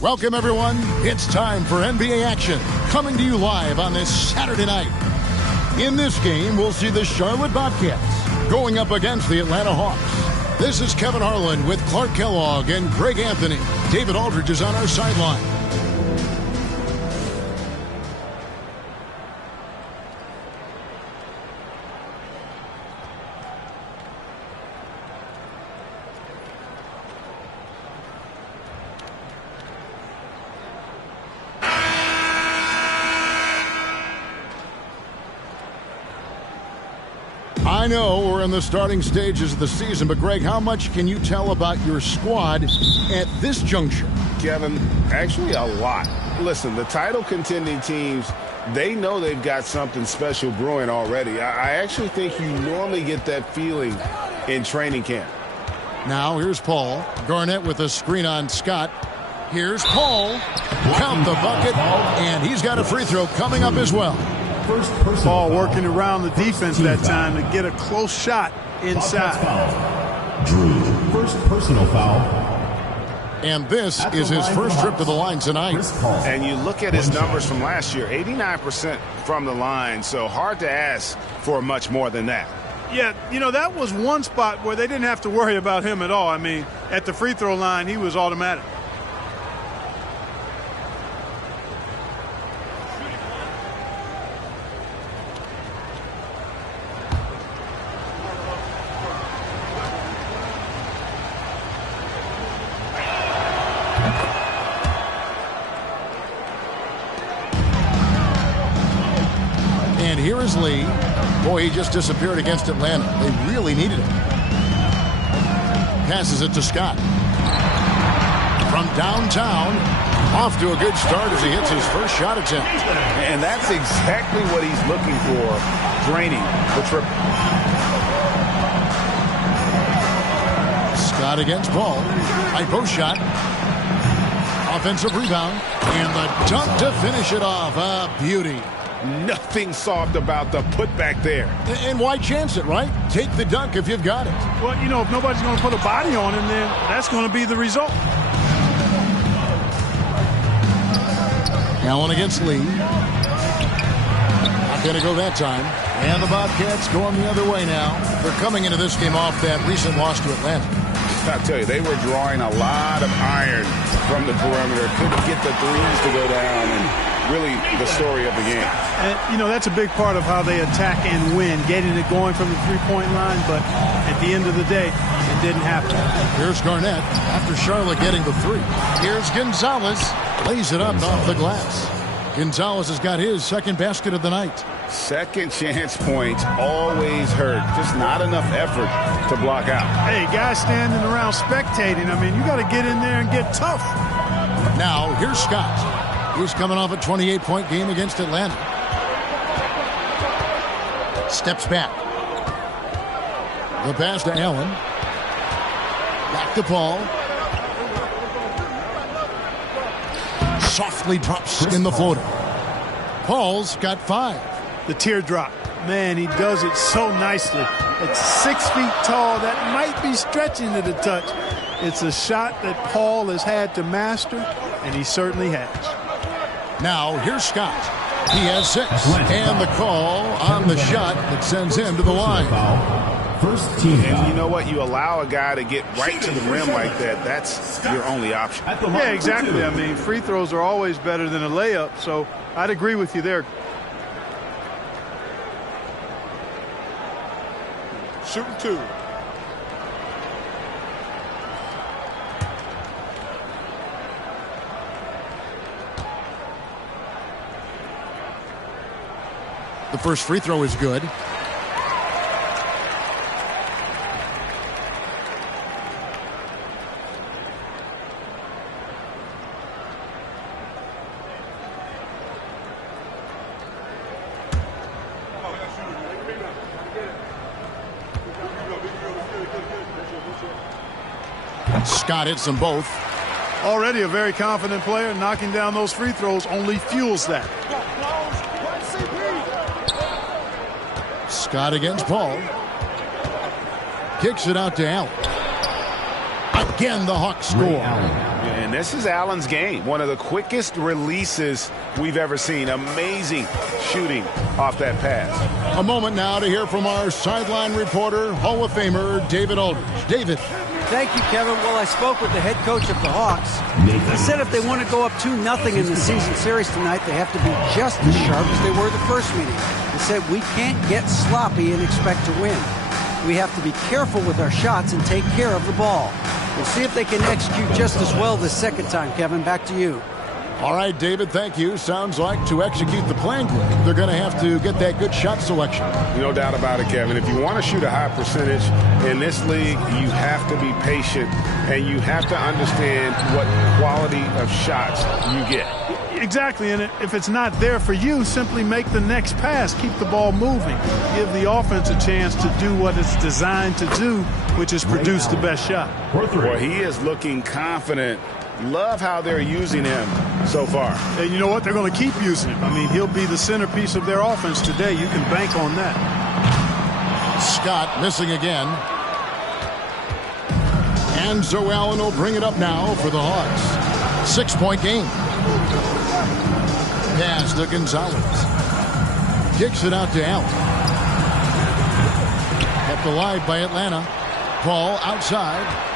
Welcome, everyone. It's time for NBA action, coming to you live on this Saturday night. In this game, we'll see the Charlotte Bobcats going up against the Atlanta Hawks. This is Kevin Harlan with Clark Kellogg and Greg Anthony. David Aldridge is on our sideline. I know we're in the starting stages of the season, but Greg, how much can you tell about your squad at this juncture? Kevin, actually a lot. Listen, the title contending teams, they know they've got something special brewing already. I actually think you normally get that feeling in training camp. Now here's Paul. Garnett with a screen on Scott. Here's Paul. Count the bucket, and he's got a free throw coming up as well. Paul working around the defense that time to get a close shot inside. Drew, first personal foul. And this is his first trip to the line tonight. And you look at his numbers from last year, 89% from the line, so hard to ask for much more than that. Yeah, you know, that was one spot where they didn't have to worry about him at all. I mean, at the free throw line, he was automatic. And here is Lee. Boy, he just disappeared against Atlanta. They really needed him. Passes it to Scott. From downtown, off to a good start as he hits his first shot attempt. And that's exactly what he's looking for, draining the triple. Scott against Paul. High post shot. Offensive rebound. And the dunk to finish it off. A beauty. Nothing soft about the putback there. And why chance it, right? Take the dunk if you've got it. Well, you know, if nobody's going to put a body on him, then that's going to be the result. Allen against Lee. Not going to go that time. And the Bobcats going the other way now. They're coming into this game off that recent loss to Atlanta. I'll tell you, they were drawing a lot of iron from the perimeter. Couldn't get the threes to go down, and really the story of the game. And, you know, that's a big part of how they attack and win, getting it going from the three-point line, but at the end of the day, it didn't happen. Here's Garnett after Charlotte getting the three. Here's Gonzalez. Lays it up and off the glass. Gonzalez has got his second basket of the night. Second chance points always hurt. Just not enough effort to block out. Hey, guys standing around spectating, I mean, you got to get in there and get tough. Now, here's Scott. He's coming off a 28-point game against Atlanta. Steps back. The pass to Allen. Back to Paul. Softly drops in the floater. Paul's got 5. The teardrop. Man, he does it so nicely. It's 6 feet tall. That might be stretching it a touch. It's a shot that Paul has had to master, and he certainly has. Now, here's Scott. He has 6. And the call on the shot that sends him to the line. First team. And you know what? You allow a guy to get right to the rim like that. That's your only option. Yeah, exactly. I mean, free throws are always better than a layup, so I'd agree with you there. Shooting 2. The first free throw is good. Scott hits them both. Already a very confident player. Knocking down those free throws only fuels that. Scott against Paul. Kicks it out to Allen. Again, the Hawks score. And this is Allen's game. One of the quickest releases we've ever seen. Amazing shooting off that pass. A moment now to hear from our sideline reporter, Hall of Famer David Aldridge. David. Thank you, Kevin. Well, I spoke with the head coach of the Hawks. He said if they want to go up 2-0 in the season series tonight, they have to be just as sharp as they were the first meeting. He said we can't get sloppy and expect to win. We have to be careful with our shots and take care of the ball. We'll see if they can execute just as well this second time, Kevin. Back to you. All right, David, thank you. Sounds like to execute the plan, they're going to have to get that good shot selection. No doubt about it, Kevin. If you want to shoot a high percentage in this league, you have to be patient, and you have to understand what quality of shots you get. Exactly, and if it's not there for you, simply make the next pass. Keep the ball moving. Give the offense a chance to do what it's designed to do, which is produce the best shot. Well, he is looking confident. Love how they're using him so far. And you know what? They're going to keep using him. I mean, he'll be the centerpiece of their offense today. You can bank on that. Scott missing again. And Zoe Allen will bring it up now for the Hawks. 6-point game. Pass to Gonzalez. Kicks it out to Allen. Kept alive by Atlanta. Ball outside.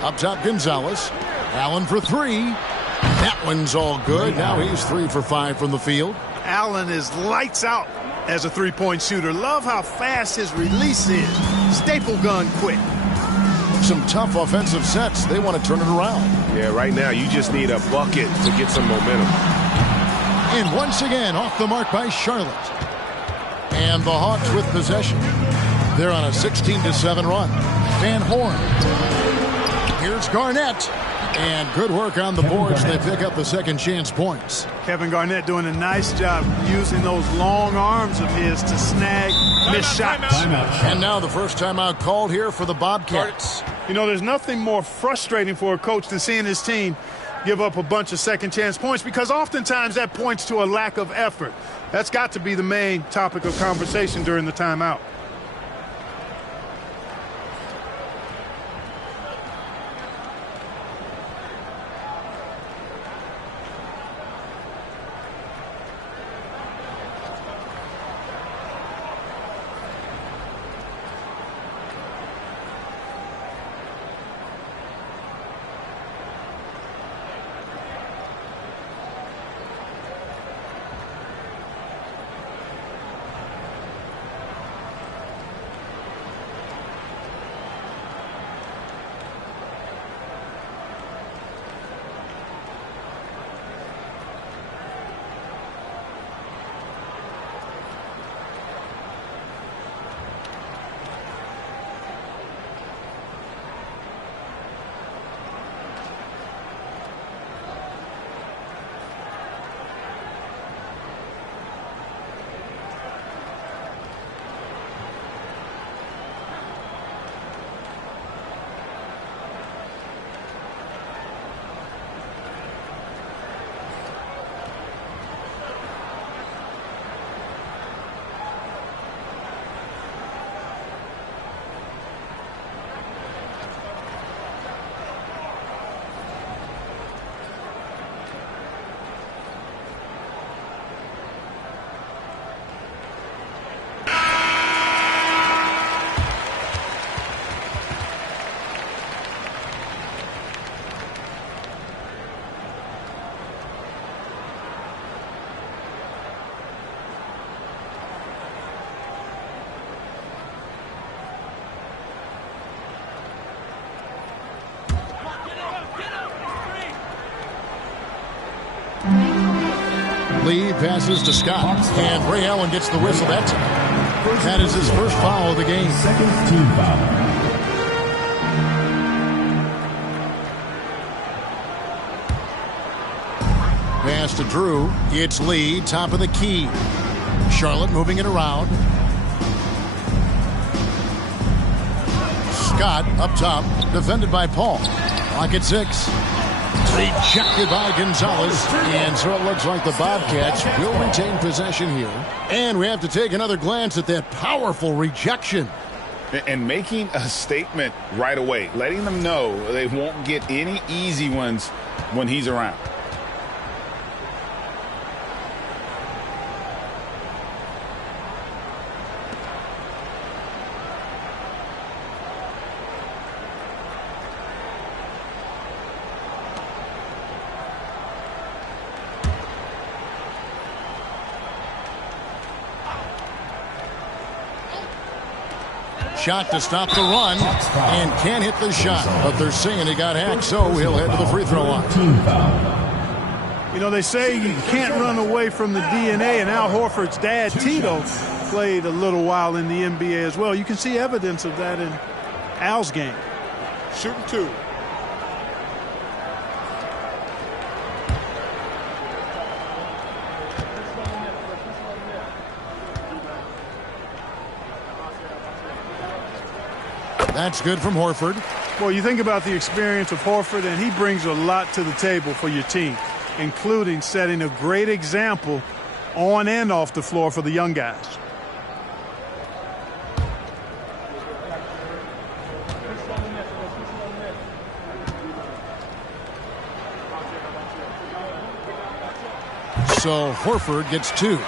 Up top, Gonzalez. Allen for three. That one's all good. Now he's 3 for 5 from the field. Allen is lights out as a three-point shooter. Love how fast his release is. Staple gun quick. Some tough offensive sets. They want to turn it around. Yeah, right now you just need a bucket to get some momentum. And once again, off the mark by Charlotte. And the Hawks with possession. They're on a 16-7 run. Van Horn. Here's Garnett. And good work on the boards. They pick up the second chance points. Kevin Garnett doing a nice job using those long arms of his to snag missed shots. And now the first timeout called here for the Bobcats. You know, there's nothing more frustrating for a coach than seeing his team give up a bunch of second chance points, because oftentimes that points to a lack of effort. That's got to be the main topic of conversation during the timeout. Lee passes to Scott, and Ray Allen gets the whistle. That is his first foul of the game. Second team foul. Pass to Drew. It's Lee, top of the key. Charlotte moving it around. Scott up top, defended by Paul. Clock at 6. Rejected by Gonzalez. And so it looks like the Bobcats will retain possession here. And we have to take another glance at that powerful rejection. And making a statement right away, letting them know they won't get any easy ones when he's around. Shot to stop the run, and can't hit the shot. But they're saying he got hacked, so he'll head to the free throw line. You know, they say you can't run away from the DNA, and Al Horford's dad, Tito, played a little while in the NBA as well. You can see evidence of that in Al's game. Shooting two. That's good from Horford. Well, you think about the experience of Horford, and he brings a lot to the table for your team, including setting a great example on and off the floor for the young guys. So Horford gets 2.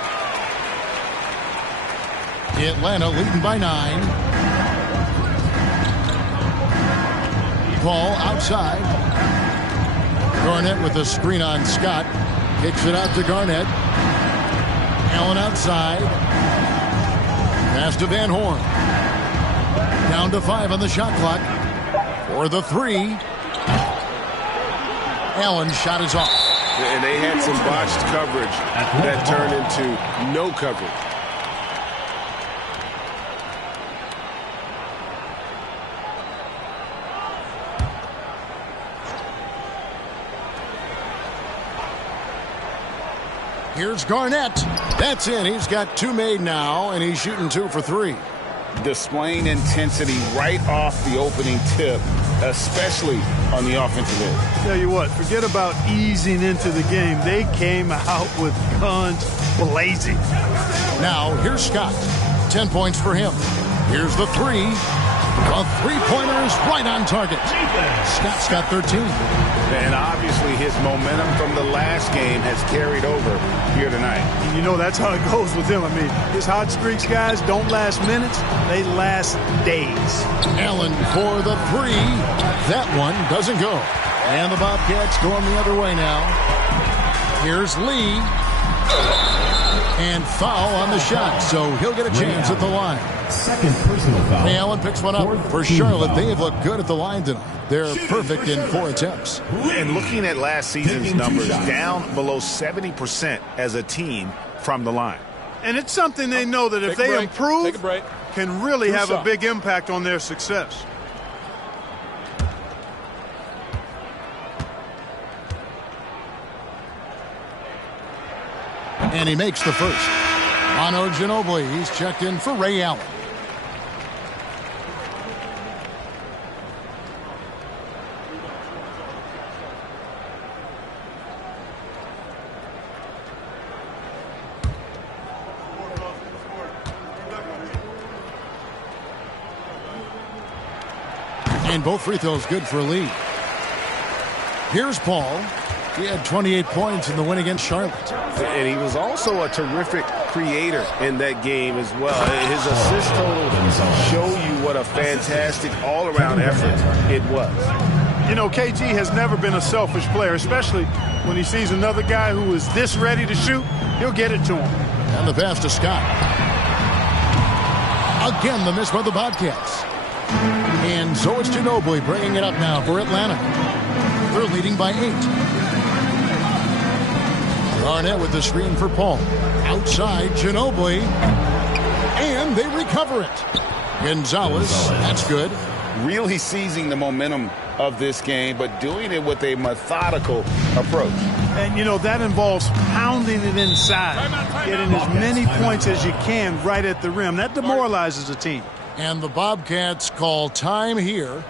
Atlanta leading by 9. Paul outside. Garnett with a screen on Scott. Kicks it out to Garnett. Allen outside. Pass to Van Horn. Down to 5 on the shot clock. For the 3. Allen's shot is off. And they had some botched coverage that turned into no coverage. Here's Garnett. That's in. He's got 2 made now, and he's shooting 2 for 3. Displaying intensity right off the opening tip, especially on the offensive end. Tell you what, forget about easing into the game. They came out with guns blazing. Now, here's Scott. 10 points for him. Here's the 3. A three-pointer is right on target. Scott's got 13. And obviously his momentum from the last game has carried over here tonight. And you know that's how it goes with him. I mean, his hot streaks, guys, don't last minutes. They last days. Allen for the 3. That one doesn't go. And the Bobcats going the other way now. Here's Lee. And foul on the shot, so he'll get a chance at the line. Second personal foul. Allen picks one up for Charlotte. They have looked good at the line tonight. They're perfect in 4 attempts. And looking at last season's numbers, down below 70% as a team from the line. And it's something they know that if they improve, can really have a big impact on their success. And he makes the first. Manu Ginobili, he's checked in for Ray Allen. And both free throws good for Lee. Here's Paul. He had 28 points in the win against Charlotte. And he was also a terrific creator in that game as well. His assist totals show you what a fantastic all-around effort it was. You know, KG has never been a selfish player, especially when he sees another guy who is this ready to shoot, he'll get it to him. And the pass to Scott. Again, the miss by the Bobcats. And so it's Ginobili bringing it up now for Atlanta. They're leading by 8. Garnett with the screen for Paul. Outside, Ginobili. And they recover it. Gonzalez, that's good. Really seizing the momentum of this game, but doing it with a methodical approach. And, you know, that involves pounding it inside, getting as many points as you can right at the rim. That demoralizes a team. And the Bobcats call time here.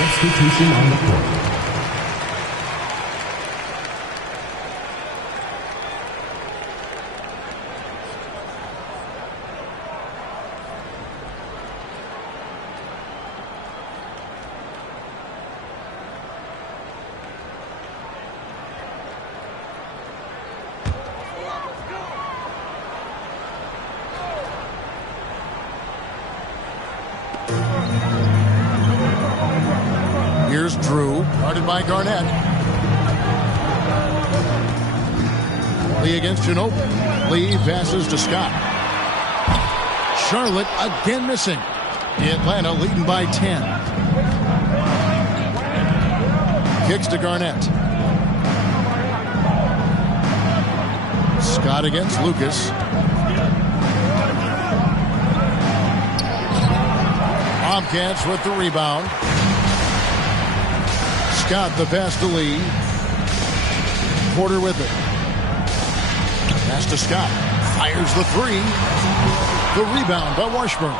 Substitution on the court. Here's Drew, guarded by Garnett. Lee against Ginobili. Lee passes to Scott. Charlotte again missing. Atlanta leading by 10. Kicks to Garnett. Scott against Lucas. Bobcats with the rebound. Scott the pass to Lee. Porter with it. Pass to Scott. Fires the three. The rebound by Washburn.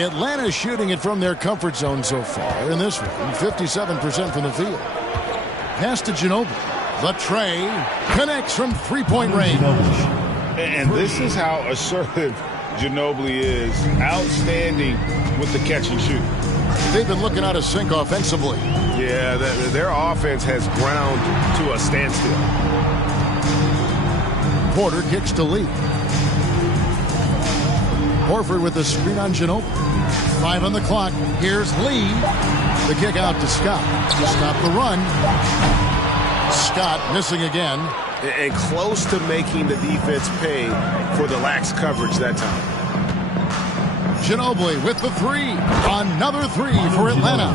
Atlanta shooting it from their comfort zone so far in this one. 57% from the field. Pass to Ginobili. The tray connects from three-point range. And this is how assertive Ginobili is. Outstanding with the catch and shoot. They've been looking out of sync offensively. Yeah, their offense has ground to a standstill. Porter kicks to Lee. Horford with the screen on Ginobili. 5 on the clock. Here's Lee. The kick out to Scott to stop the run. Scott missing again. And close to making the defense pay for the lax coverage that time. Ginobili with the three. Another three for Atlanta.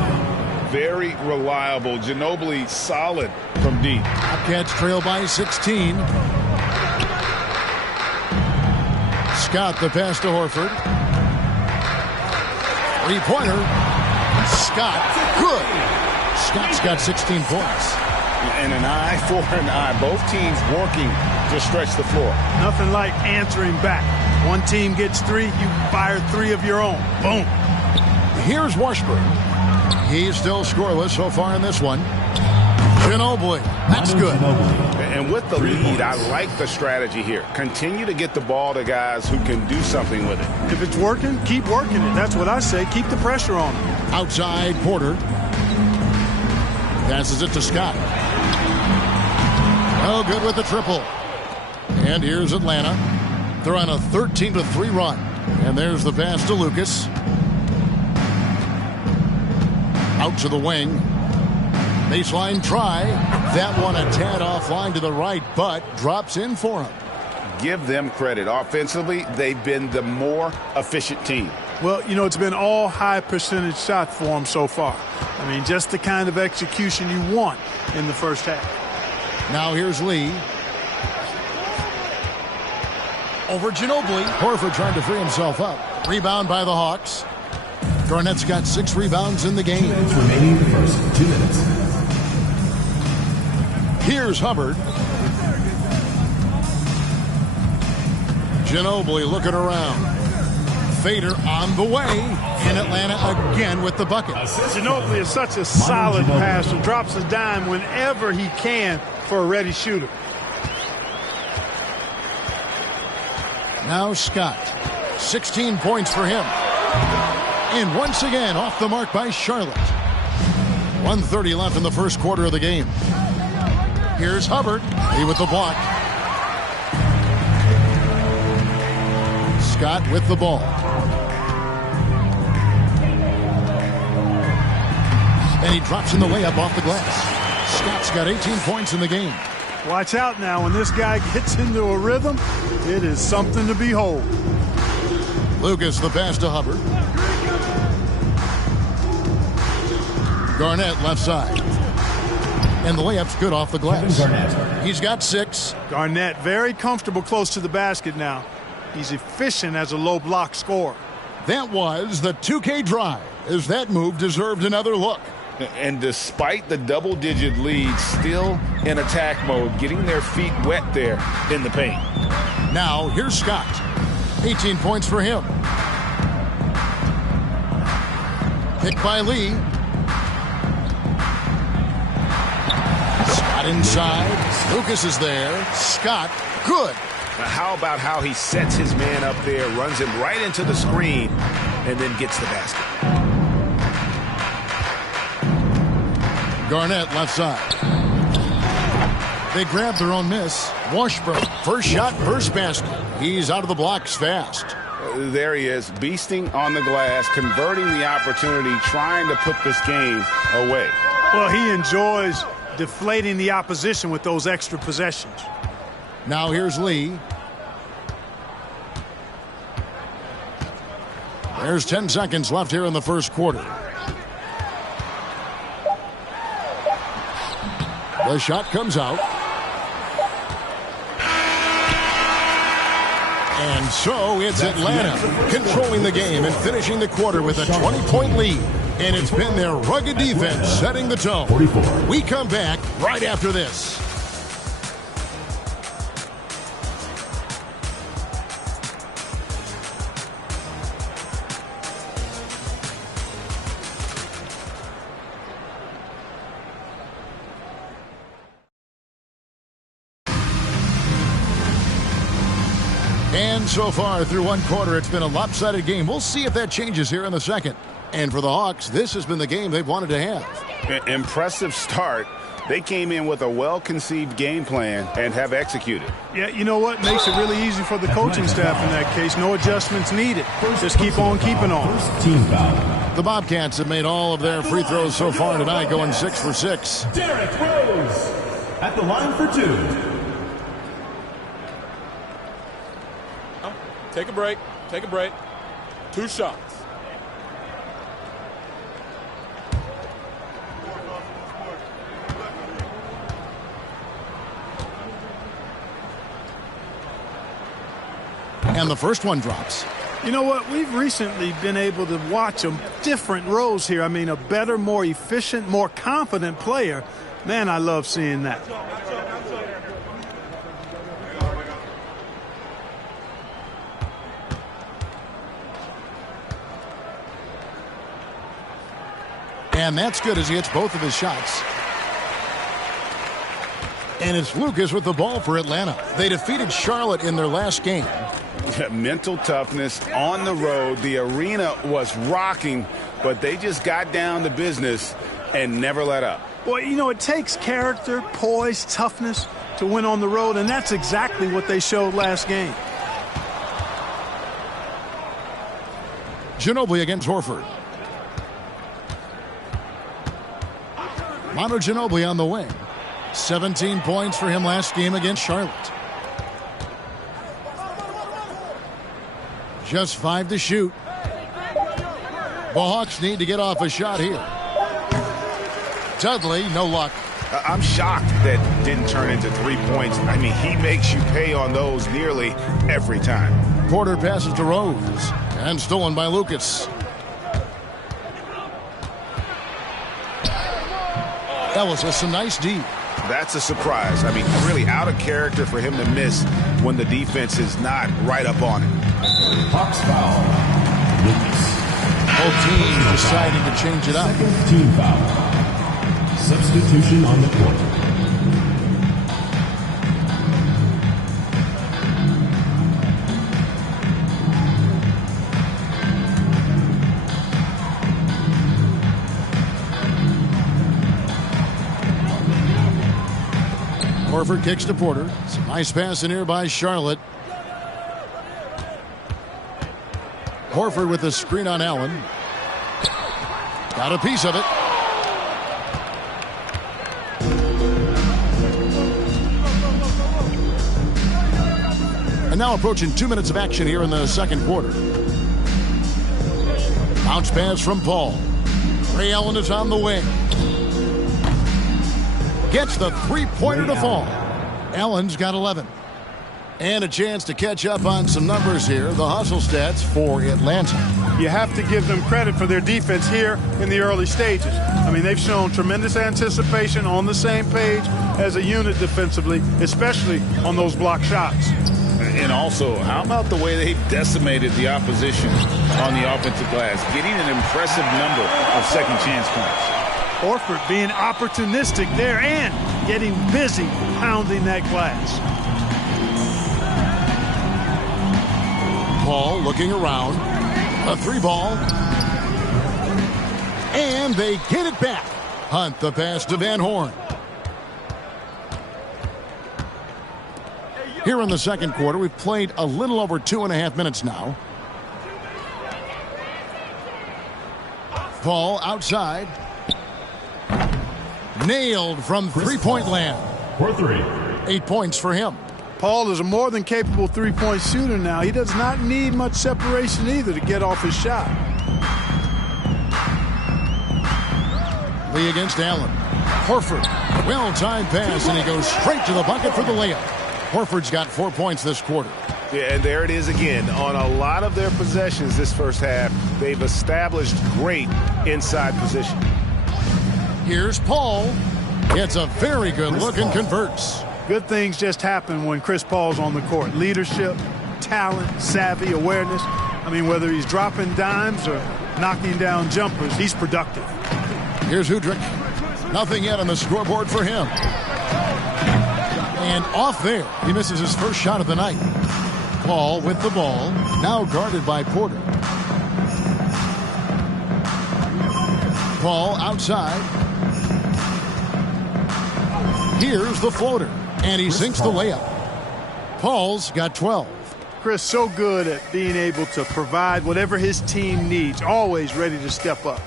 Very reliable. Ginobili solid from deep. Bobcats trail by 16. Scott the pass to Horford. Three-pointer. Scott, good. Scott's got 16 points. And an eye for an eye. Both teams working to stretch the floor. Nothing like answering back. One team gets three, you fire three of your own. Boom. Here's Washburn. He's still scoreless so far in this one. Ginobili, that's good. And with the lead, I like the strategy here. Continue to get the ball to guys who can do something with it. If it's working, keep working it. That's what I say. Keep the pressure on them. Outside, Porter. Passes it to Scott. Oh, good with the triple. And here's Atlanta. They're on a 13-3 run. And there's the pass to Lucas. Out to the wing. Baseline try. That one a tad offline to the right, but drops in for him. Give them credit. Offensively, they've been the more efficient team. Well, you know, it's been all high percentage shots for them so far. I mean, just the kind of execution you want in the first half. Now here's Lee. Over Ginobili. Horford trying to free himself up. Rebound by the Hawks. Garnett's got 6 rebounds in the game. Remaining the first 2 minutes. Here's Hubbard. Ginobili looking around. Fader on the way. And Atlanta again with the bucket. Ginobili is such a solid passer. Drops a dime whenever he can for a ready shooter. Now Scott. 16 points for him. And once again off the mark by Charlotte. 1:30 left in the first quarter of the game. Here's Hubbard. He with the block. Scott with the ball. And he drops in the layup off the glass. Scott's got 18 points in the game. Watch out now. When this guy gets into a rhythm, it is something to behold. Lucas the pass to Hubbard. Garnett left side. And the layup's good off the glass. He's got 6. Garnett very comfortable close to the basket now. He's efficient as a low block scorer. That was the 2K drive, as that move deserved another look. And despite the double-digit lead, still in attack mode, getting their feet wet there in the paint. Now, here's Scott. 18 points for him. Picked by Lee. Inside, Lucas is there. Scott, good. Now how about how he sets his man up there, runs him right into the screen, and then gets the basket. Garnett left side. They grab their own miss. Washburn, first shot, first basket. He's out of the blocks fast. There he is, beasting on the glass, converting the opportunity, trying to put this game away. Well, he enjoys deflating the opposition with those extra possessions. Now here's Lee. There's 10 seconds left here in the first quarter. The shot comes out. And so it's Atlanta controlling the game and finishing the quarter with a 20-point lead. And it's been their rugged defense setting the tone. 44. We come back right after this. And so far through one quarter, it's been a lopsided game. We'll see if that changes here in the second. And for the Hawks, this has been the game they've wanted to have. Impressive start. They came in with a well-conceived game plan and have executed. Yeah, you know what? Makes it really easy for the coaching staff in that case. No adjustments needed. Just keep on keeping on. Team foul. The Bobcats have made all of their free throws so far tonight, going 6 for 6. Derrick Rose at the line for 2. Take a break. Take a break. 2 shots. And the first one drops. You know what? We've recently been able to watch a different Rose here. I mean, a better, more efficient, more confident player. Man, I love seeing that. And that's good as he hits both of his shots. And it's Lucas with the ball for Atlanta. They defeated Charlotte in their last game. Mental toughness on the road. The arena was rocking, but they just got down to business and never let up. Well, you know, it takes character, poise, toughness to win on the road, and that's exactly what they showed last game. Ginobili against Horford. Manu Ginobili on the wing. 17 points for him last game against Charlotte. Just 5 to shoot. The Hawks need to get off a shot here. Dudley, no luck. I'm shocked that didn't turn into 3 points. I mean, he makes you pay on those nearly every time. Porter passes to Rose. And stolen by Lucas. Ellis with some nice D. That's a surprise. I mean, really out of character for him to miss when the defense is not right up on him. Hawks foul. Lucas. Both teams deciding to change it up. Second team foul. Substitution on the court. Horford kicks to Porter. Some nice pass in here by Charlotte. Horford with the screen on Allen. Got a piece of it. And now approaching 2 minutes of action here in the second quarter. Bounce pass from Paul. Ray Allen is on the wing. Gets the three-pointer to fall. Allen's got 11. And a chance to catch up on some numbers here. The hustle stats for Atlanta. You have to give them credit for their defense here in the early stages. I mean, they've shown tremendous anticipation, on the same page as a unit defensively, especially on those block shots. And also, how about the way they decimated the opposition on the offensive glass, getting an impressive number of second chance points. Horford being opportunistic there and getting busy pounding that glass. Paul looking around. A 3-ball. And they get it back. Hunt the pass to Van Horn. Here in the second quarter, we've played a little over 2.5 minutes now. Paul outside. Nailed from three-point land. For 3. 8 points for him. Paul is a more than capable three-point shooter now. He does not need much separation either to get off his shot. Lee against Allen. Horford. Well-timed pass, and he goes straight to the bucket for the layup. Horford's got 4 points this quarter. Yeah, and there it is again. On a lot of their possessions this first half, they've established great inside position. Here's Paul. Gets a very good look and converts. Good things just happen when Chris Paul's on the court. Leadership, talent, savvy, awareness. I mean, whether he's dropping dimes or knocking down jumpers, he's productive. Here's Udrich. Nothing yet on the scoreboard for him. And off there, he misses his first shot of the night. Paul with the ball, now guarded by Porter. Paul outside. Here's the floater, and he sinks the layup. Paul's got 12. Chris so good at being able to provide whatever his team needs, always ready to step up.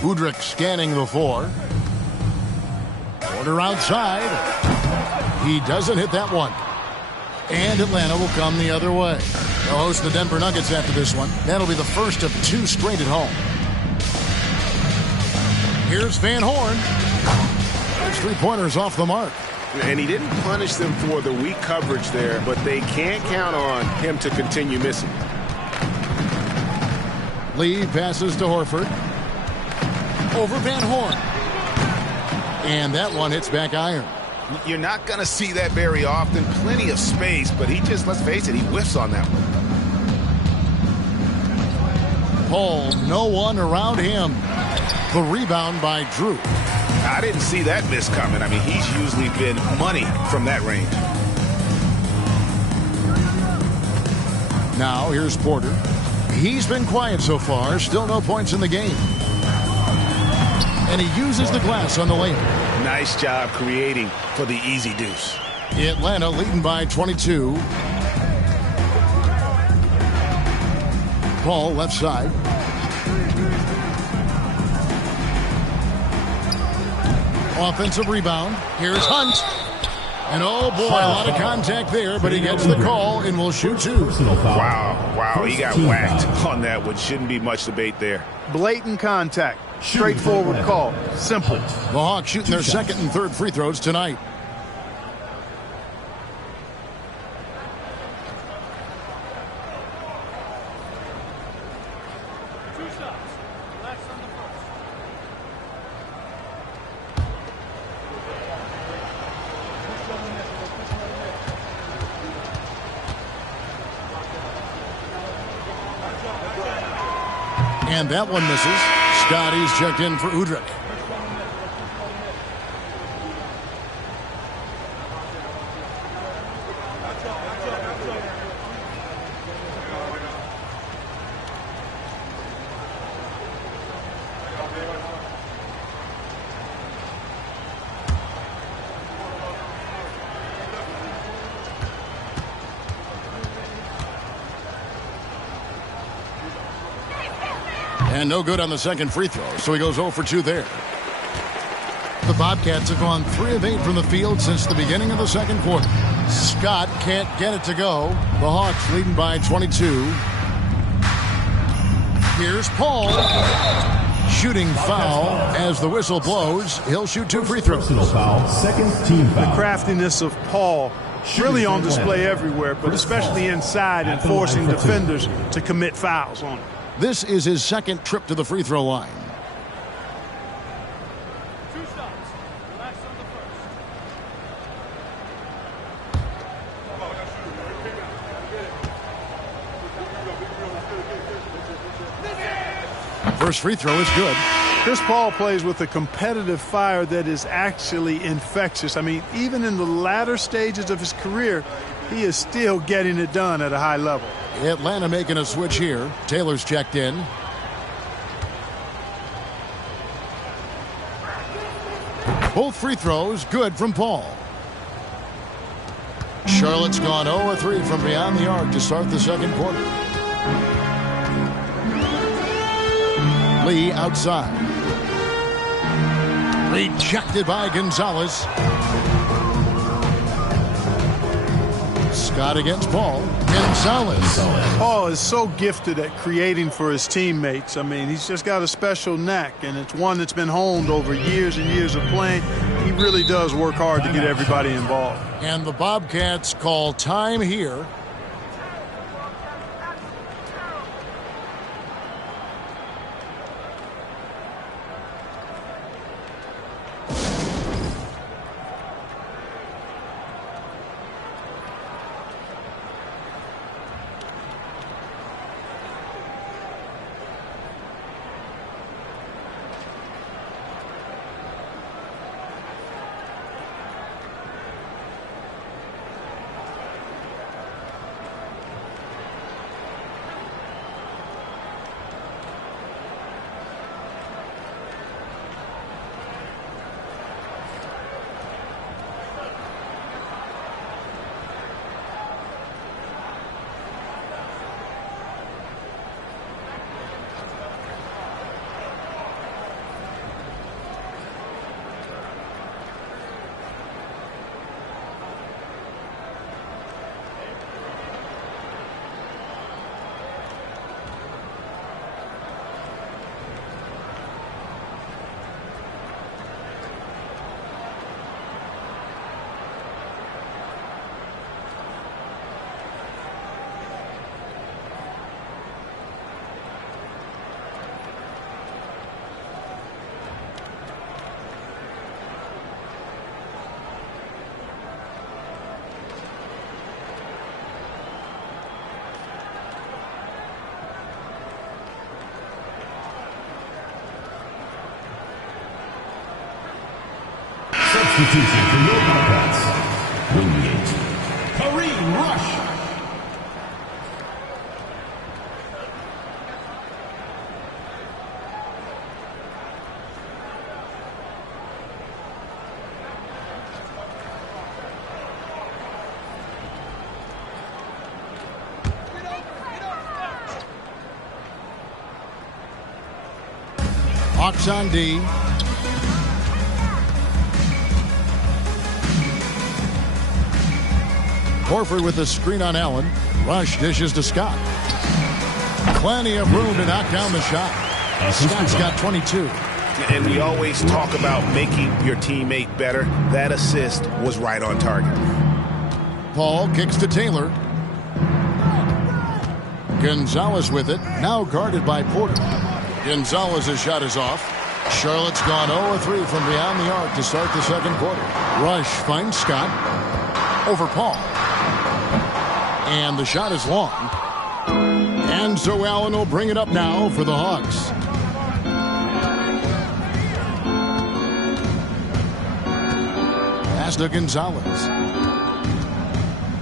Udrich scanning the floor. Porter outside. He doesn't hit that one. And Atlanta will come the other way. They'll host the Denver Nuggets after this one. That'll be the first of 2 straight at home. Here's Van Horn. His three-pointers off the mark. And he didn't punish them for the weak coverage there, but they can't count on him to continue missing. Lee passes to Horford. Over Van Horn. And that one hits back iron. You're not going to see that very often. Plenty of space, but he just, let's face it, he whiffs on that one. Paul, no one around him. The rebound by Drew. I didn't see that miss coming. I mean, he's usually been money from that range. Now, here's Porter. He's been quiet so far. Still no points in the game. And he uses the glass on the layup. Nice job creating for the easy deuce. Atlanta leading by 22. Paul left side. Offensive rebound. Here's Hunt. And oh boy, a lot of contact there, but he gets the call and will shoot 2. Wow, he got whacked on that one. Shouldn't be much debate there. Blatant contact. Straightforward call. Simple. The Hawks shooting their second and third free throws tonight. And that one misses. Scotty's checked in for Udrich. And no good on the second free throw, so he goes 0 for 2 there. The Bobcats have gone 3 of 8 from the field since the beginning of the second quarter. Scott can't get it to go. The Hawks leading by 22. Here's Paul. Shooting foul as the whistle blows. He'll shoot 2 free throws. Personal foul, second team foul. The craftiness of Paul really on display everywhere, but especially inside and forcing defenders to commit fouls on him. This is his second trip to the free throw line. First free throw is good. Chris Paul plays with a competitive fire that is actually infectious. I mean, even in the latter stages of his career, he is still getting it done at a high level. Atlanta making a switch here. Taylor's checked in. Both free throws good from Paul. Charlotte's gone 0-3 from beyond the arc to start the second quarter. Lee outside. Rejected by Gonzalez. Scott against Paul. Gonzalez. Paul is so gifted at creating for his teammates. I mean, he's just got a special knack, and it's one that's been honed over years and years of playing. He really does work hard to get everybody involved. And the Bobcats call time here. Substitution for your Bobcats. Wingate. Kareem Rush. Hawks on D. Horford with the screen on Allen. Rush dishes to Scott. Plenty of room to knock down the shot. Scott's got 22. And we always talk about making your teammate better. That assist was right on target. Paul kicks to Taylor. Gonzalez with it. Now guarded by Porter. Gonzalez's shot is off. Charlotte's gone 0-3 from beyond the arc to start the second quarter. Rush finds Scott. Over Paul. And the shot is long. And so Allen will bring it up now for the Hawks. Pass to Gonzalez.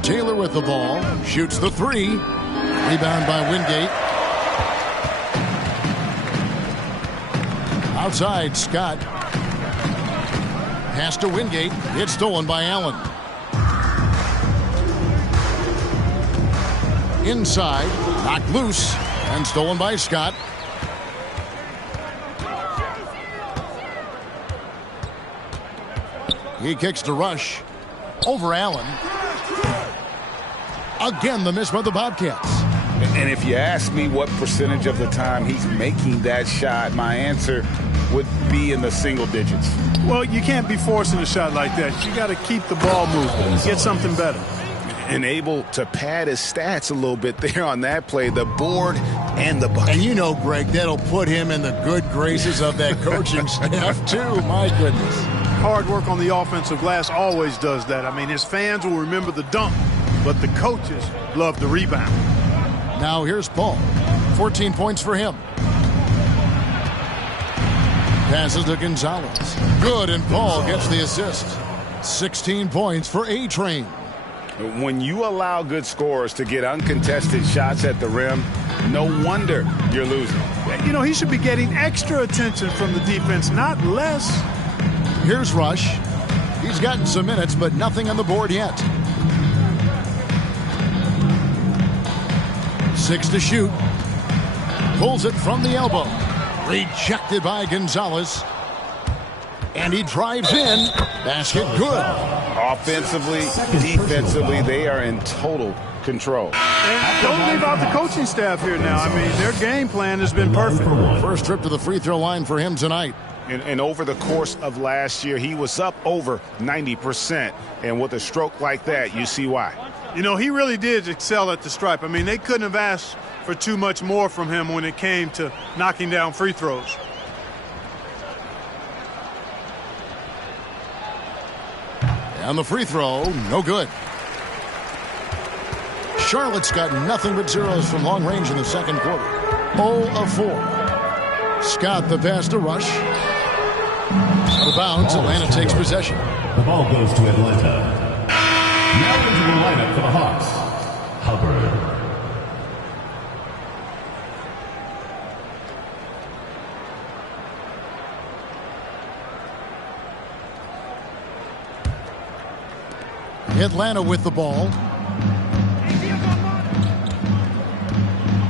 Taylor with the ball. Shoots the three. Rebound by Wingate. Outside, Scott. Pass to Wingate. It's stolen by Allen. Inside, knocked loose, and stolen by Scott. He kicks to Rush. Over Allen. Again, the miss by the Bobcats. And if you ask me what percentage of the time he's making that shot, my answer would be in the single digits. Well, you can't be forcing a shot like that. You got to keep the ball moving. Get something better. And able to pad his stats a little bit there on that play, the board and the bucket. And you know, Greg, that'll put him in the good graces of that coaching staff, too. My goodness. Hard work on the offensive glass always does that. I mean, his fans will remember the dunk, but the coaches love the rebound. Now here's Paul. 14 points for him. Passes to Gonzalez. Good, and Paul gets the assist. 16 points for A-Train. When you allow good scorers to get uncontested shots at the rim, no wonder you're losing. You know, he should be getting extra attention from the defense, not less. Here's Rush. He's gotten some minutes, but nothing on the board yet. 6 to shoot. Pulls it from the elbow. Rejected by Gonzalez. And he drives in. Basket good. Offensively, defensively, they are in total control. And don't leave out the coaching staff here now. I mean, their game plan has been perfect. First trip to the free throw line for him tonight. And over the course of last year, he was up over 90%. And with a stroke like that, you see why. You know, he really did excel at the stripe. I mean, they couldn't have asked for too much more from him when it came to knocking down free throws. And the free throw, no good. Charlotte's got nothing but zeros from long range in the second quarter. 0 of 4. Scott the pass to Rush. Out of bounds, Atlanta takes possession. The ball goes to Atlanta. Now into the lineup for the Hawks. Hubbard. Atlanta with the ball.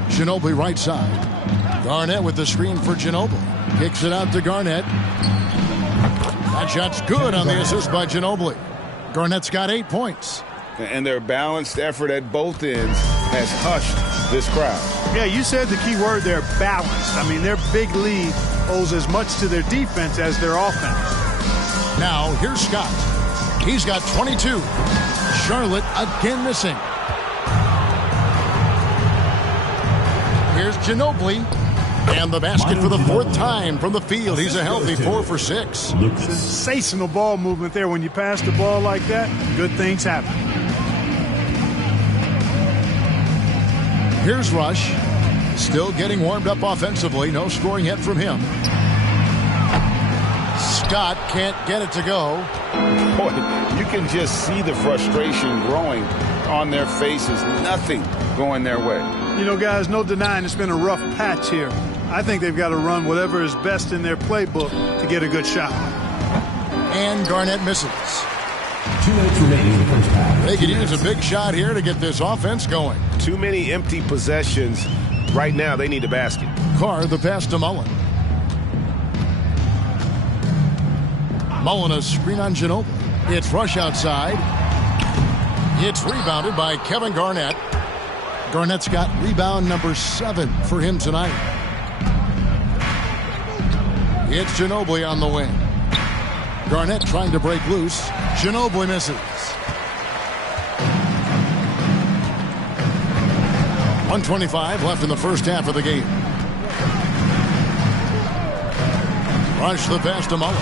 Ginobili right side. Garnett with the screen for Ginobili. Kicks it out to Garnett. That shot's good on the assist by Ginobili. Garnett's got 8 points. And their balanced effort at both ends has hushed this crowd. Yeah, you said the key word there, balanced. I mean, their big lead owes as much to their defense as their offense. Now, here's Scott. He's got 22. Charlotte again missing. Here's Ginobili. And the basket for the 4th time from the field. He's a healthy 4 for 6. Sensational ball movement there. When you pass the ball like that, good things happen. Here's Rush. Still getting warmed up offensively. No scoring yet from him. Scott can't get it to go. Boy, you can just see the frustration growing on their faces. Nothing going their way. You know, guys, no denying it's been a rough patch here. I think they've got to run whatever is best in their playbook to get a good shot. And Garnett misses. 2 minutes remaining in the first half. They could use a big shot here to get this offense going. Too many empty possessions. Right now, they need a basket. Carr the pass to Mullen. Mullen a screen on Ginobili. It's Rush outside. It's rebounded by Kevin Garnett. Garnett's got rebound number 7 for him tonight. It's Ginobili on the wing. Garnett trying to break loose. Ginobili misses. 1:25 left in the first half of the game. Rush the pass to Mullen.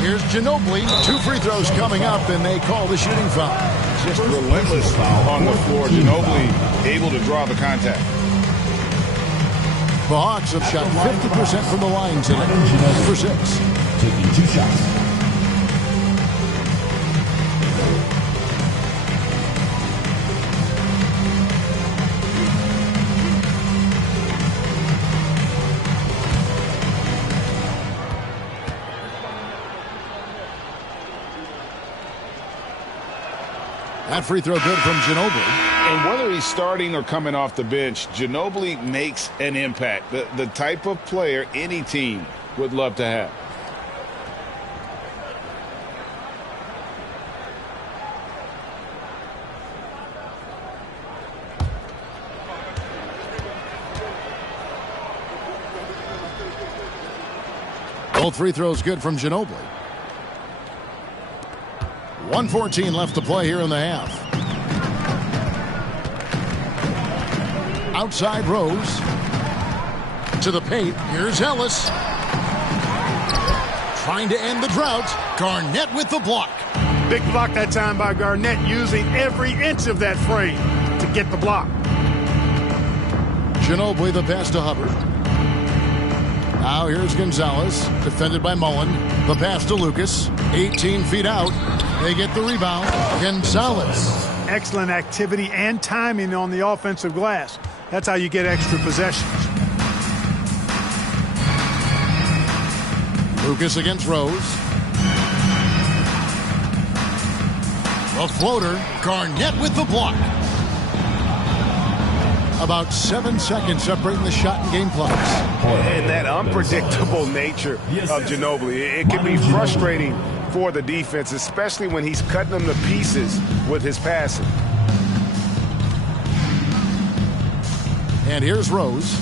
Here's Ginobili. 2 free throws coming up, and they call the shooting foul. Just relentless on the floor. Ginobili able to draw the contact. The Hawks have shot 50% from the line today. 2 for 6. Taking 2 shots. That free throw good from Ginobili. And whether he's starting or coming off the bench, Ginobili makes an impact. The type of player any team would love to have. Both free throws good from Ginobili. 1:14 left to play here in the half. Outside Rose. To the paint. Here's Ellis. Trying to end the drought. Garnett with the block. Big block that time by Garnett, using every inch of that frame to get the block. Ginobili the pass to Hubbard. Now here's Gonzalez, defended by Mullen. The pass to Lucas, 18 feet out. They get the rebound. Gonzalez. Excellent activity and timing on the offensive glass. That's how you get extra possessions. Lucas against Rose. A floater. Garnett with the block. About 7 seconds separating the shot and game clocks. And that unpredictable nature of Ginobili, it can be frustrating for the defense, especially when he's cutting them to pieces with his passing. And here's Rose.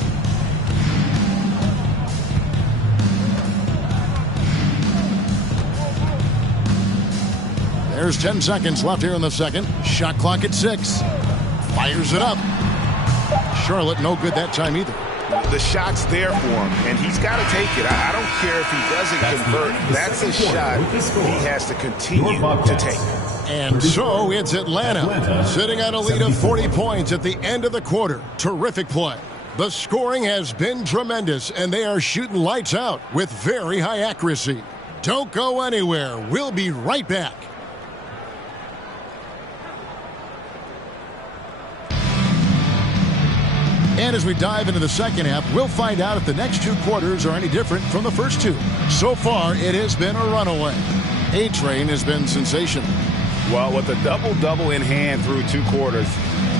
There's 10 seconds left here in the second. Shot clock at 6. Fires it up. Charlotte no good that time either. The shot's there for him, and he's got to take it. I don't care if he doesn't convert. That's a shot he has to continue to take. And so it's Atlanta sitting on a lead of 40 points at the end of the quarter. Terrific play. The scoring has been tremendous, and they are shooting lights out with very high accuracy. Don't go anywhere. We'll be right back. And as we dive into the second half, we'll find out if the next 2 quarters are any different from the first 2. So far, it has been a runaway. A-Train has been sensational. Well, with a double-double in hand through 2 quarters,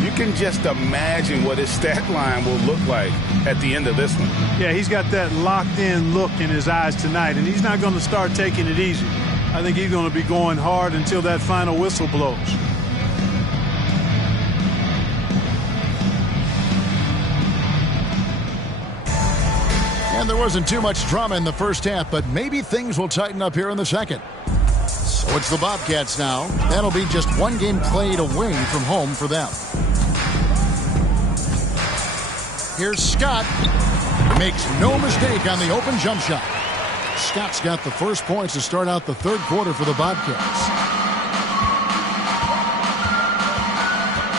you can just imagine what his stat line will look like at the end of this one. Yeah, he's got that locked-in look in his eyes tonight, and he's not going to start taking it easy. I think he's going to be going hard until that final whistle blows. And there wasn't too much drama in the first half, but maybe things will tighten up here in the second. So it's the Bobcats now. That'll be just 1 game played away from home for them. Here's Scott. Makes no mistake on the open jump shot. Scott's got the first points to start out the third quarter for the Bobcats.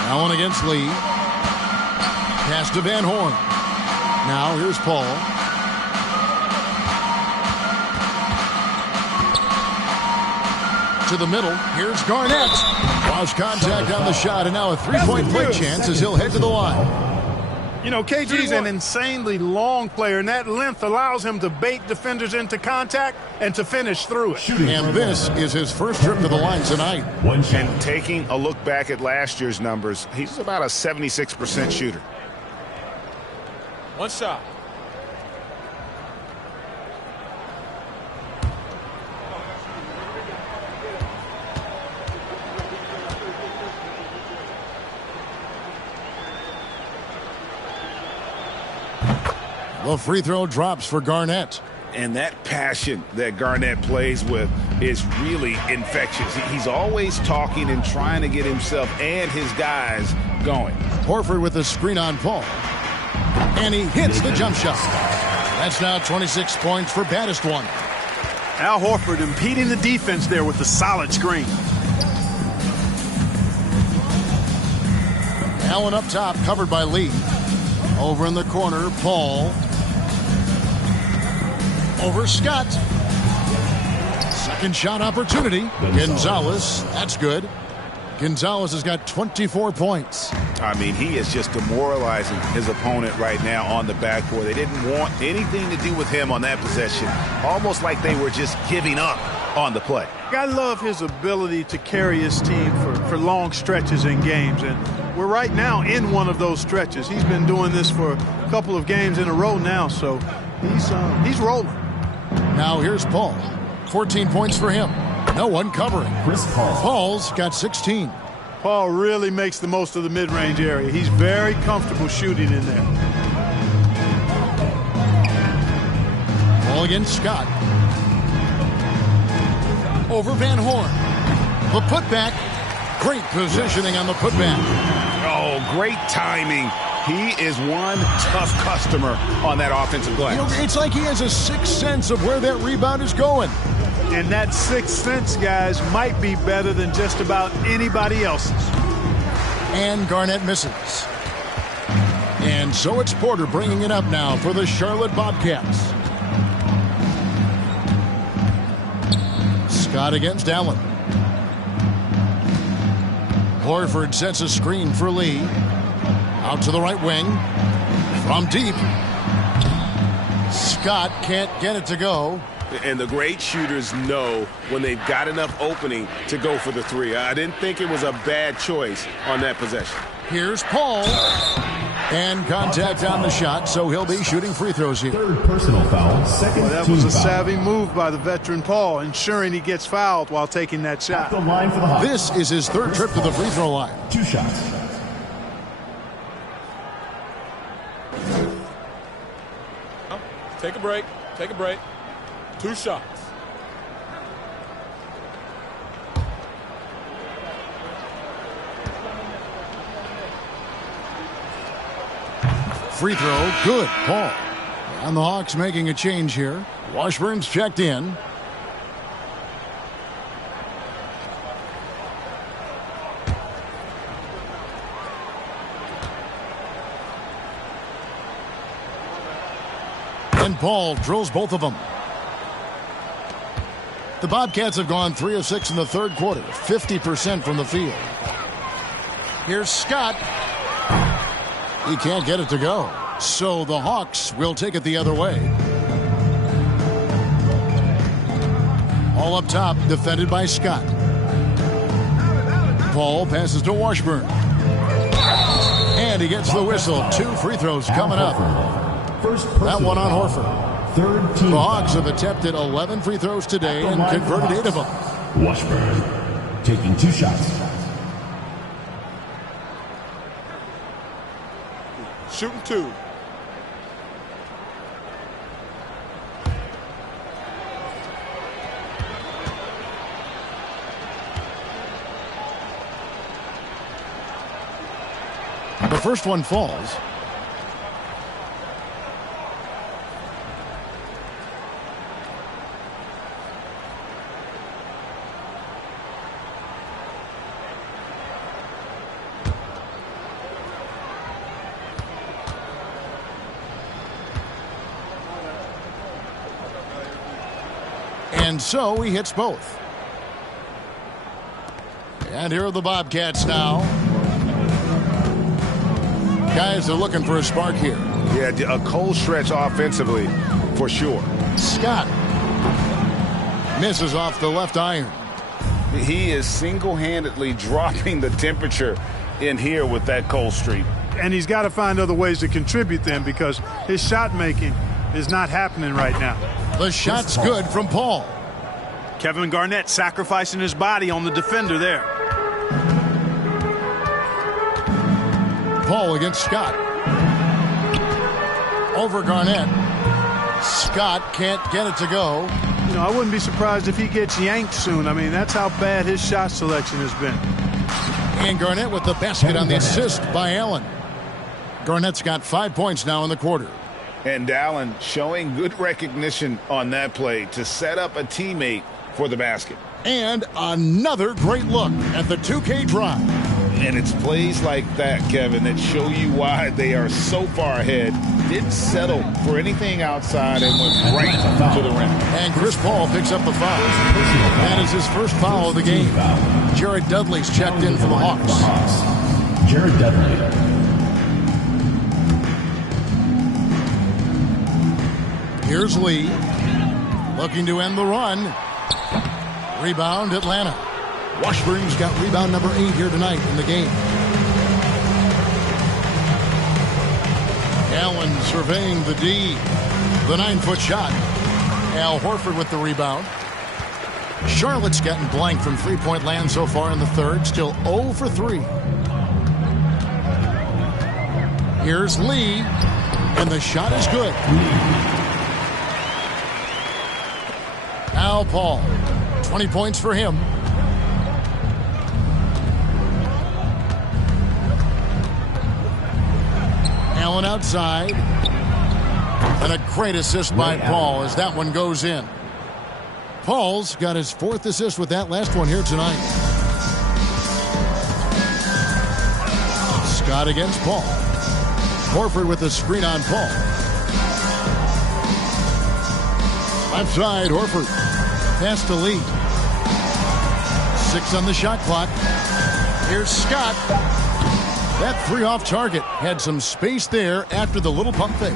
Allen against Lee. Pass to Van Horn. Now here's Paul. To the middle. Here's Garnett. Lost contact on the shot, and now a 3-point play chance as he'll head to the line. You know, KG's an insanely long player, and that length allows him to bait defenders into contact and to finish through it. And this is his first trip to the line tonight. And taking a look back at last year's numbers, he's about a 76% shooter. 1 shot. The free throw drops for Garnett. And that passion that Garnett plays with is really infectious. He's always talking and trying to get himself and his guys going. Horford with a screen on Paul. And he hits the jump shot. That's now 26 points for baddest one. Al Horford impeding the defense there with the solid screen. Allen up top, covered by Lee. Over in the corner, Paul. Over Scott. Second shot opportunity. Gonzalez. That's good. Gonzalez has got 24 points. I mean, he is just demoralizing his opponent right now on the backboard. They didn't want anything to do with him on that possession. Almost like they were just giving up on the play. I love his ability to carry his team for long stretches in games. And we're right now in one of those stretches. He's been doing this for a couple of games in a row now, so he's rolling. Now here's Paul. 14 points for him. No one covering. Chris Paul. Paul's got 16. Paul really makes the most of the mid-range area. He's very comfortable shooting in there. Paul against Scott. Over Van Horn. The putback. Great positioning on the putback. Oh, great timing. He is one tough customer on that offensive glass. You know, it's like he has a sixth sense of where that rebound is going. And that sixth sense, guys, might be better than just about anybody else's. And Garnett misses. And so it's Porter bringing it up now for the Charlotte Bobcats. Scott against Allen. Horford sets a screen for Lee. Out to the right wing. From deep. Scott can't get it to go. And the great shooters know when they've got enough opening to go for the three. I didn't think it was a bad choice on that possession. Here's Paul. And contact on the shot, so he'll be shooting free throws here. Third personal foul, second Well, that team was a foul. savvy move by the veteran Paul, ensuring he gets fouled while taking that At shot. the line for the Hawks. This is his third trip to the free throw line. 2 shots. Take a break. Take a break. 2 shots. Free throw, good, Paul. And the Hawks making a change here. Washburn's checked in. And Paul drills both of them. The Bobcats have gone 3 of 6 in the third quarter, 50% from the field. Here's Scott. He can't get it to go. So the Hawks will take it the other way. All up top, defended by Scott. Paul passes to Washburn. And he gets the whistle. 2 free throws coming up. That one on Horford. Third team The Hawks have attempted 11 free throws today and converted 8 of them. Washburn taking 2 shots. Shooting 2. The first one falls. And so he hits both. And here are the Bobcats now. Guys are looking for a spark here. Yeah, a cold stretch offensively for sure. Scott misses off the left iron. He is single-handedly dropping the temperature in here with that cold streak. And he's got to find other ways to contribute then, because his shot making is not happening right now. The shot's good from Paul. Kevin Garnett sacrificing his body on the defender there. Paul against Scott. Over Garnett. Scott can't get it to go. You know, I wouldn't be surprised if he gets yanked soon. I mean, that's how bad his shot selection has been. And Garnett with the basket on the assist by Allen. Garnett's got 5 points now in the quarter. And Allen showing good recognition on that play to set up a teammate for the basket. And another great look at the 2K drive. And it's plays like that, Kevin, that show you why they are so far ahead. Didn't settle for anything outside and went right to the rim. And Chris Paul picks up the foul. That is his first foul of the game. Jared Dudley's checked in for the Hawks. Jared Dudley. Here's Lee. Looking to end the run. Rebound, Atlanta. Washburn's got rebound number 8 here tonight in the game. Allen surveying the D. The 9-foot shot. Al Horford with the rebound. Charlotte's gotten blank from three-point land so far in the third. Still 0 for 3. Here's Lee. And the shot is good. Al Paul. 20 points for him. Allen outside. And a great assist by Paul as that one goes in. Paul's got his 4th assist with that last one here tonight. Scott against Paul. Horford with the screen on Paul. Left side, Horford. Pass to Lee. 6 on the shot clock. Here's Scott. That 3 off target. Had some space there after the little pump fake.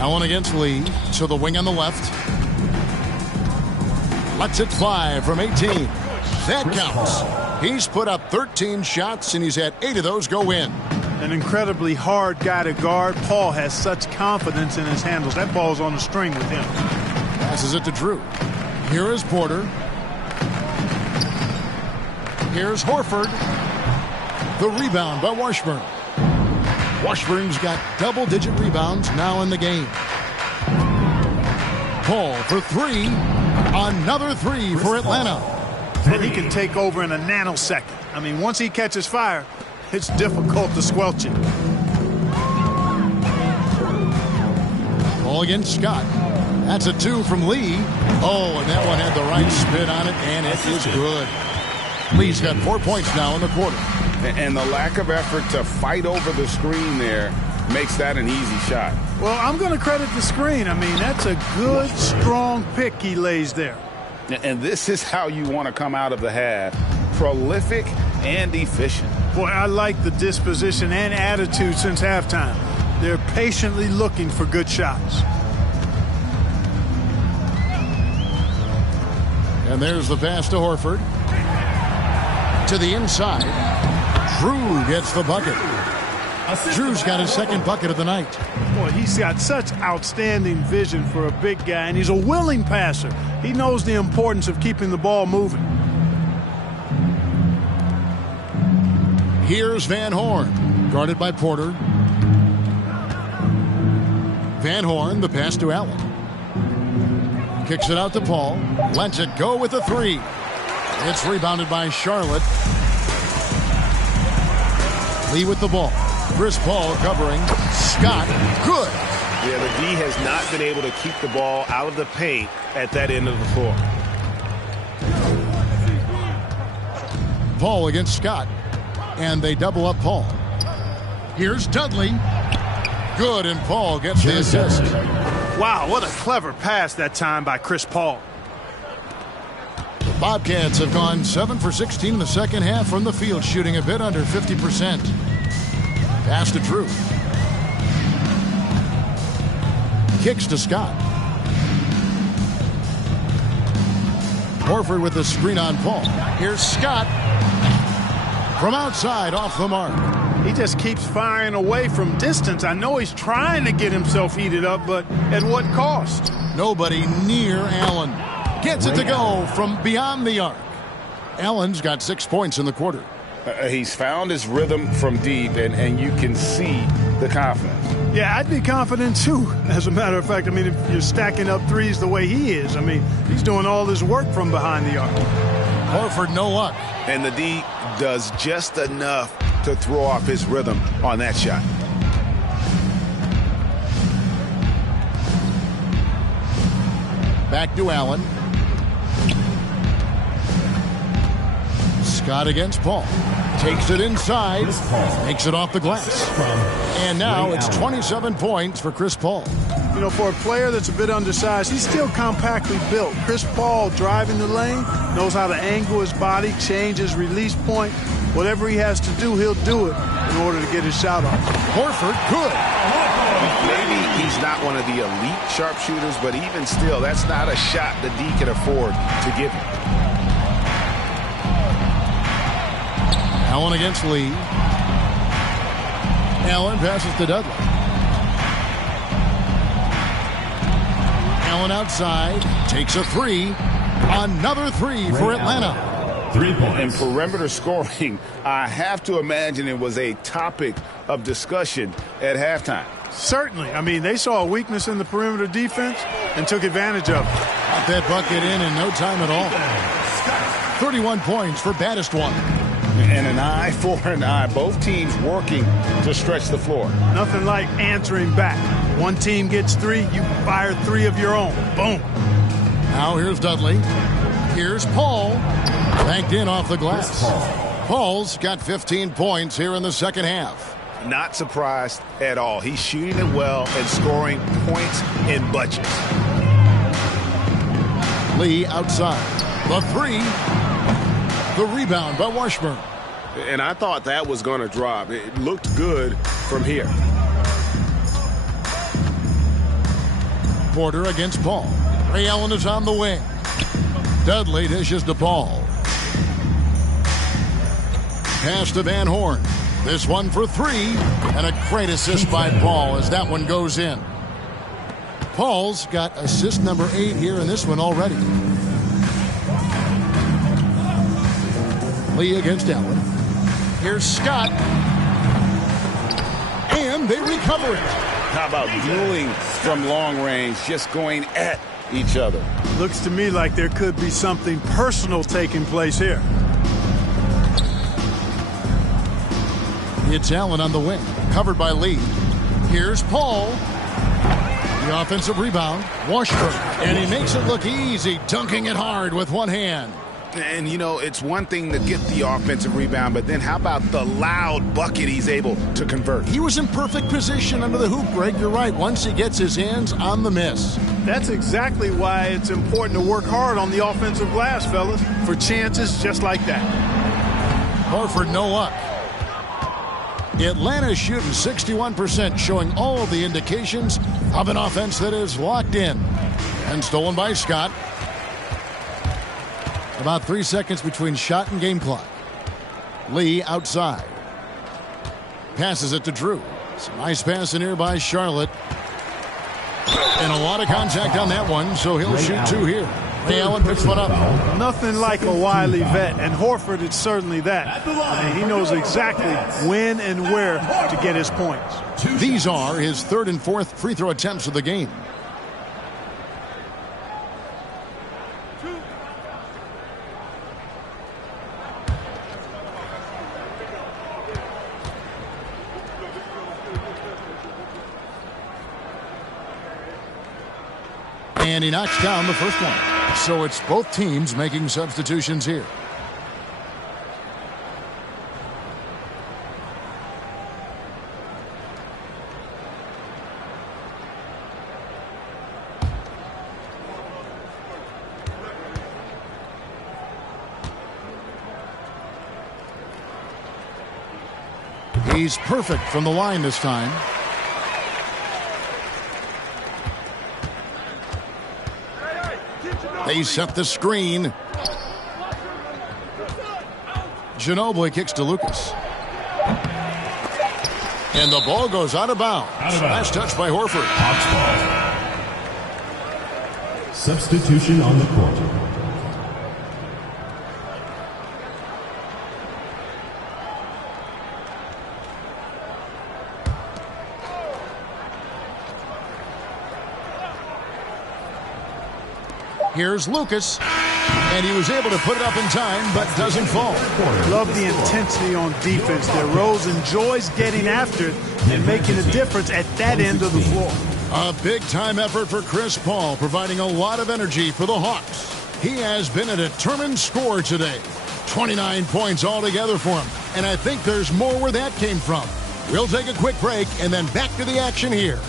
Allen against Lee. To the wing on the left. Lets it fly from 18. That counts. He's put up 13 shots, and he's had 8 of those go in. An incredibly hard guy to guard. Paul has such confidence in his handles. That ball's on the string with him. Passes it to Drew. Here is Porter. Here's Horford. The rebound by Washburn. Washburn's got double-digit rebounds now in the game. Paul for 3. Another 3 for Atlanta. And he can take over in a nanosecond. I mean, once he catches fire, it's difficult to squelch it. Ball against Scott. That's a 2 from Lee. Oh, and that one had the right spin on it, and it was good. Lee's got 4 points now in the quarter. And the lack of effort to fight over the screen there makes that an easy shot. Well, I'm going to credit the screen. I mean, that's a good, strong pick he lays there. And this is how you want to come out of the half. Prolific and efficient. Boy, I like the disposition and attitude since halftime. They're patiently looking for good shots. And there's the pass to Horford. To the inside. Drew gets the bucket. Drew's got his second bucket of the night. Boy, he's got such outstanding vision for a big guy, and he's a willing passer. He knows the importance of keeping the ball moving. Here's Van Horn, guarded by Porter. Van Horn, the pass to Allen. Kicks it out to Paul. Lets it go with a 3. It's rebounded by Charlotte. Lee with the ball. Chris Paul covering. Scott, good. Yeah, the D has not been able to keep the ball out of the paint at that end of the floor. Paul against Scott. And they double up Paul. Here's Dudley. Good, and Paul gets the assist. Wow, what a clever pass that time by Chris Paul. The Bobcats have gone 7 for 16 in the second half from the field, shooting a bit under 50%. Pass to Drew. Kicks to Scott. Horford with the screen on Paul. Here's Scott. From outside, off the mark. He just keeps firing away from distance. I know he's trying to get himself heated up, but at what cost? Nobody near Allen. Gets it to go from beyond the arc. Allen's got 6 points in the quarter. He's found his rhythm from deep, and you can see the confidence. Yeah, I'd be confident too. As a matter of fact, I mean, if you're stacking up threes the way he is, I mean, he's doing all this work from behind the arc. Horford, no luck. And the D does just enough to throw off his rhythm on that shot. Back to Allen. Scott against Paul. Takes it inside. Makes it off the glass. And now it's 27 points for Chris Paul. You know, for a player that's a bit undersized, he's still compactly built. Chris Paul driving the lane, knows how to angle his body, change his release point. Whatever he has to do, he'll do it in order to get his shot off. Horford, good. Maybe he's not one of the elite sharpshooters, but even still, that's not a shot the D can afford to give him. Allen against Lee. Allen passes to Dudley. Allen outside. Takes a 3. Another 3 for Atlanta. 3 points. And perimeter scoring, I have to imagine it was a topic of discussion at halftime. Certainly. I mean, they saw a weakness in the perimeter defense and took advantage of it. Got that bucket in no time at all. 31 points for baddest one. And an eye for an eye. Both teams working to stretch the floor. Nothing like answering back. One team gets 3, you fire 3 of your own. Boom. Now here's Dudley. Here's Paul. Banked in off the glass. Paul's got 15 points here in the second half. Not surprised at all. He's shooting it well and scoring points in bunches. Lee outside. The three. The rebound by Washburn. And I thought that was going to drop. It looked good from here. Porter against Paul. Ray Allen is on the wing. Dudley dishes to Paul. Pass to Van Horn. This one for three. And a great assist by Paul as that one goes in. Paul's got assist number 8 here in this one already. Lee against Allen. Here's Scott. And they recover it. How about dueling from long range, just going at each other? Looks to me like there could be something personal taking place here. It's Allen on the wing, covered by Lee. Here's Paul. The offensive rebound, Washburn. And he makes it look easy, dunking it hard with one hand. And, you know, it's one thing to get the offensive rebound, but then how about the loud bucket he's able to convert? He was in perfect position under the hoop, Greg. You're right. Once he gets his hands on the miss. That's exactly why it's important to work hard on the offensive glass, fellas, for chances just like that. Horford, no luck. Atlanta's shooting 61%, showing all the indications of an offense that is locked in. And stolen by Scott. About 3 seconds between shot and game clock. Lee outside. Passes it to Drew. Some nice pass in here by Charlotte. And a lot of contact on that one, so he'll shoot 2 here. Ray Allen picks one up. Nothing like a wily vet, and Horford is certainly that. I mean, he knows exactly when and where to get his points. These are his 3rd and 4th free throw attempts of the game. And he knocks down the first one. So it's both teams making substitutions here. He's perfect from the line this time. They set the screen. Ginobili kicks to Lucas. And the ball goes out of bounds. Last touch by Horford. Substitution on the court. Here's Lucas, and he was able to put it up in time, but doesn't fall. Love the intensity on defense there. Rose enjoys getting after it and making a difference at that end of the floor. A big-time effort for Chris Paul, providing a lot of energy for the Hawks. He has been a determined scorer today. 29 points altogether for him, and I think there's more where that came from. We'll take a quick break and then back to the action here.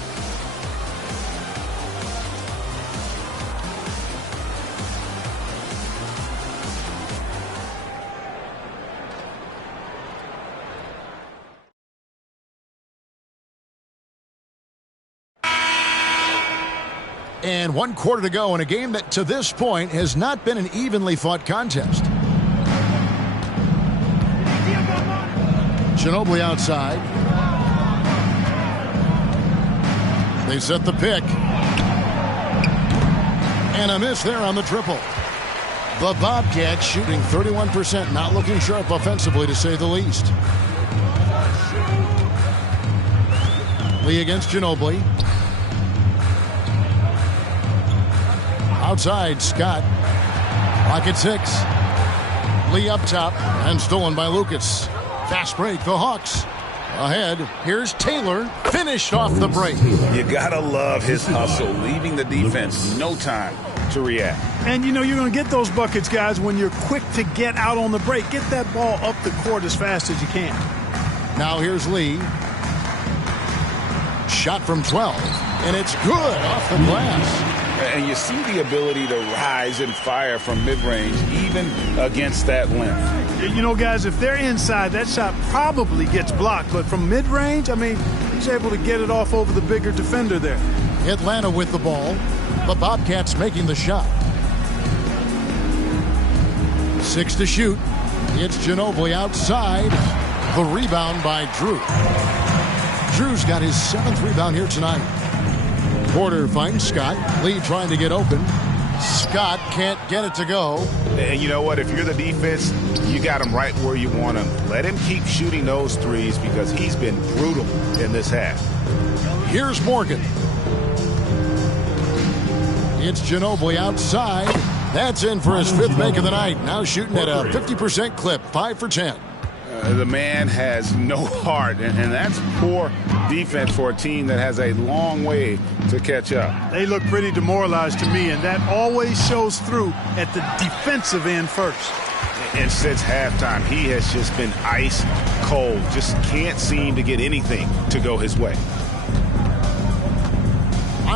And 1 quarter to go in a game that to this point has not been an evenly fought contest. Ginobili outside. They set the pick. And a miss there on the triple. The Bobcats shooting 31%, not looking sharp offensively to say the least. Lee against Ginobili. Outside, Scott. Clock at 6. Lee up top and stolen by Lucas. Fast break, the Hawks. Ahead, here's Taylor. Finished off the break. You gotta love his hustle, leaving the defense no time to react. And you know you're going to get those buckets, guys, when you're quick to get out on the break. Get that ball up the court as fast as you can. Now here's Lee. Shot from 12, and it's good off the glass. And you see the ability to rise and fire from mid-range, even against that length. You know, guys, if they're inside, that shot probably gets blocked. But from mid-range, I mean, he's able to get it off over the bigger defender there. Atlanta with the ball. The Bobcats making the shot. 6 to shoot. It's Ginobili outside. The rebound by Drew. Drew's got his 7th rebound here tonight. Porter finds Scott. Lee trying to get open. Scott can't get it to go. And you know what? If you're the defense, you got him right where you want him. Let him keep shooting those threes because he's been brutal in this half. Here's Morgan. It's Ginobili outside. That's in for his 5th make of the night. Now shooting at a 50% clip, 5 for 10. The man has no heart, and that's poor defense for a team that has a long way to catch up. They look pretty demoralized to me, and that always shows through at the defensive end first. And since halftime, he has just been ice cold. Just can't seem to get anything to go his way.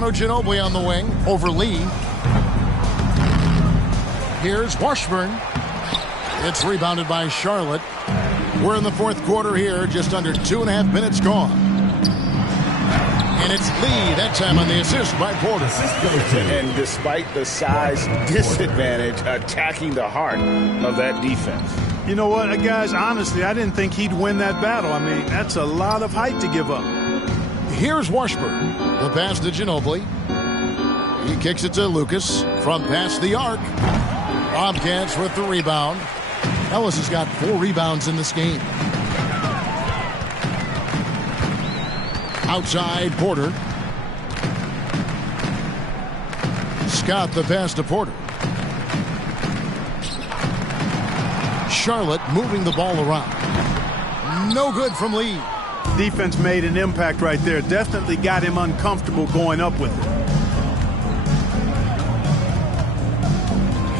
Ginobili on the wing over Lee. Here's Washburn. It's rebounded by Charlotte. We're in the 4th quarter here, just under 2.5 minutes gone. And it's Lee, that time on the assist by Porter. And despite the size disadvantage, attacking the heart of that defense. You know what, guys, honestly, I didn't think he'd win that battle. I mean, that's a lot of height to give up. Here's Washburn. The pass to Ginobili. He kicks it to Lucas from past the arc. Bobcats with the rebound. Ellis has got 4 rebounds in this game. Outside, Porter. Scott the pass to Porter. Charlotte moving the ball around. No good from Lee. Defense made an impact right there. Definitely got him uncomfortable going up with it.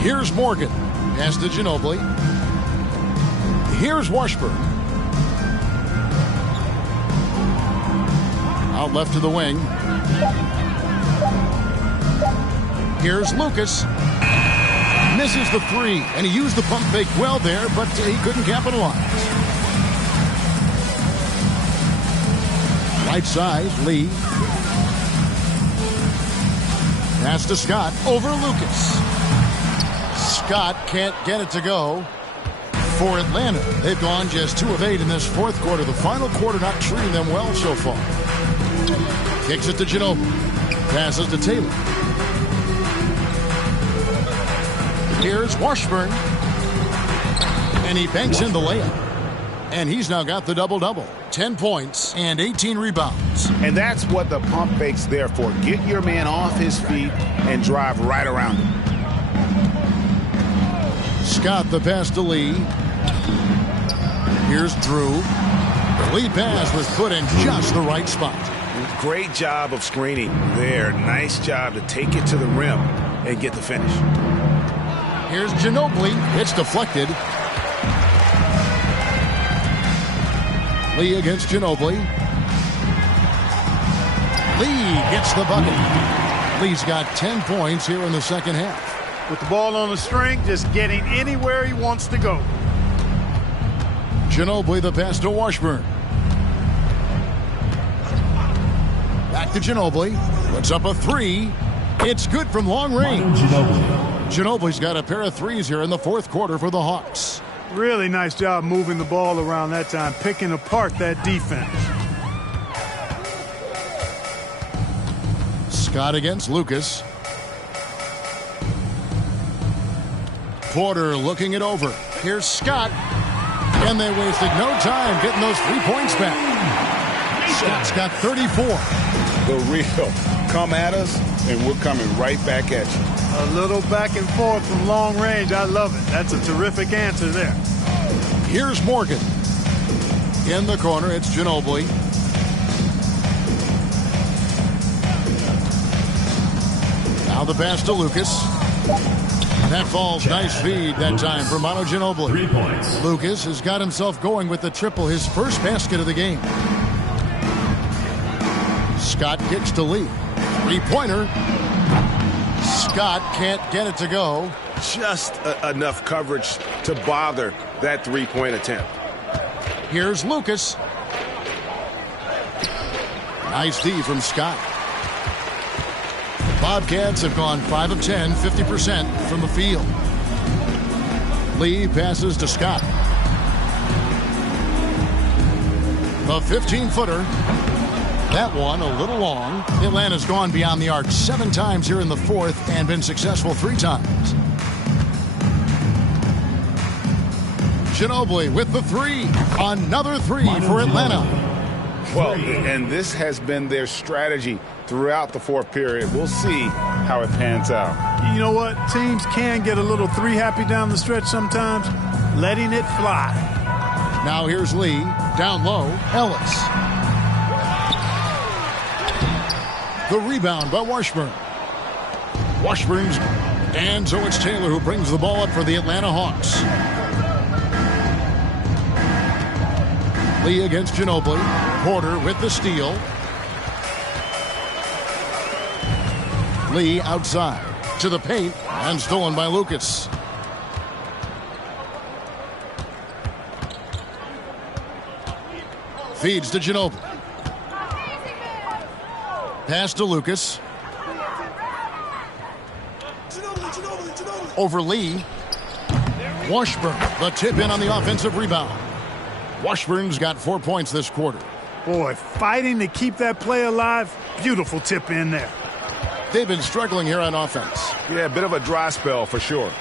Here's Morgan. Pass to Ginobili. Here's Washburn. Out left to the wing. Here's Lucas. Misses the 3, and he used the pump fake well there, but he couldn't capitalize. Right side, Lee. Pass to Scott over Lucas. Scott can't get it to go. For Atlanta, they've gone just 2 of 8 in this 4th quarter. The final quarter not treating them well so far. Kicks it to Ginobili. Passes to Taylor. Here's Washburn. And he banks in the layup. And he's now got the double-double. 10 points and 18 rebounds. And that's what the pump fake's there for. Get your man off his feet and drive right around him. Scott the pass to Lee. Here's Drew. The lead pass was put in just the right spot. Great job of screening there. Nice job to take it to the rim and get the finish. Here's Ginobili. It's deflected. Lee against Ginobili. Lee gets the bucket. Lee's got 10 points here in the 2nd half. With the ball on the string, just getting anywhere he wants to go. Ginobili the pass to Washburn. Back to Ginobili. Puts up a 3. It's good from long range. Ginobili's got a pair of 3s here in the 4th quarter for the Hawks. Really nice job moving the ball around that time, picking apart that defense. Scott against Lucas. Porter looking it over. Here's Scott. And they wasted no time getting those 3 points back. Scott's got 34. The real come at us, and we're coming right back at you. A little back and forth from long range. I love it. That's a terrific answer there. Here's Morgan. In the corner, it's Ginobili. Now the pass to Lucas. That falls. Nice feed that time for Ginobili. 3 points. Lucas has got himself going with the triple, his first basket of the game. Scott kicks to Lee. 3-pointer. Scott can't get it to go. Just enough coverage to bother that three-point attempt. Here's Lucas. Nice D from Scott. Bobcats have gone 5 of 10, 50% from the field. Lee passes to Scott. The 15-footer. That one a little long. Atlanta's gone beyond the arc 7 times here in the fourth and been successful 3 times. Ginobili with the 3. Another 3 for Atlanta. Well, and this has been their strategy throughout the fourth period. We'll see how it pans out. You know what? Teams can get a little 3-happy down the stretch sometimes. Letting it fly. Now here's Lee. Down low. Ellis. The rebound by Washburn. Washburn's. And so it's Taylor who brings the ball up for the Atlanta Hawks. Lee against Ginobili. Porter with the steal. Lee outside to the paint and stolen by Lucas. Feeds to Ginobili. Pass to Lucas. Over Lee. Washburn, the tip in on the offensive rebound. Washburn's got 4 points this quarter. Boy, fighting to keep that play alive. Beautiful tip in there. They've been struggling here on offense. Yeah, a bit of a dry spell for sure.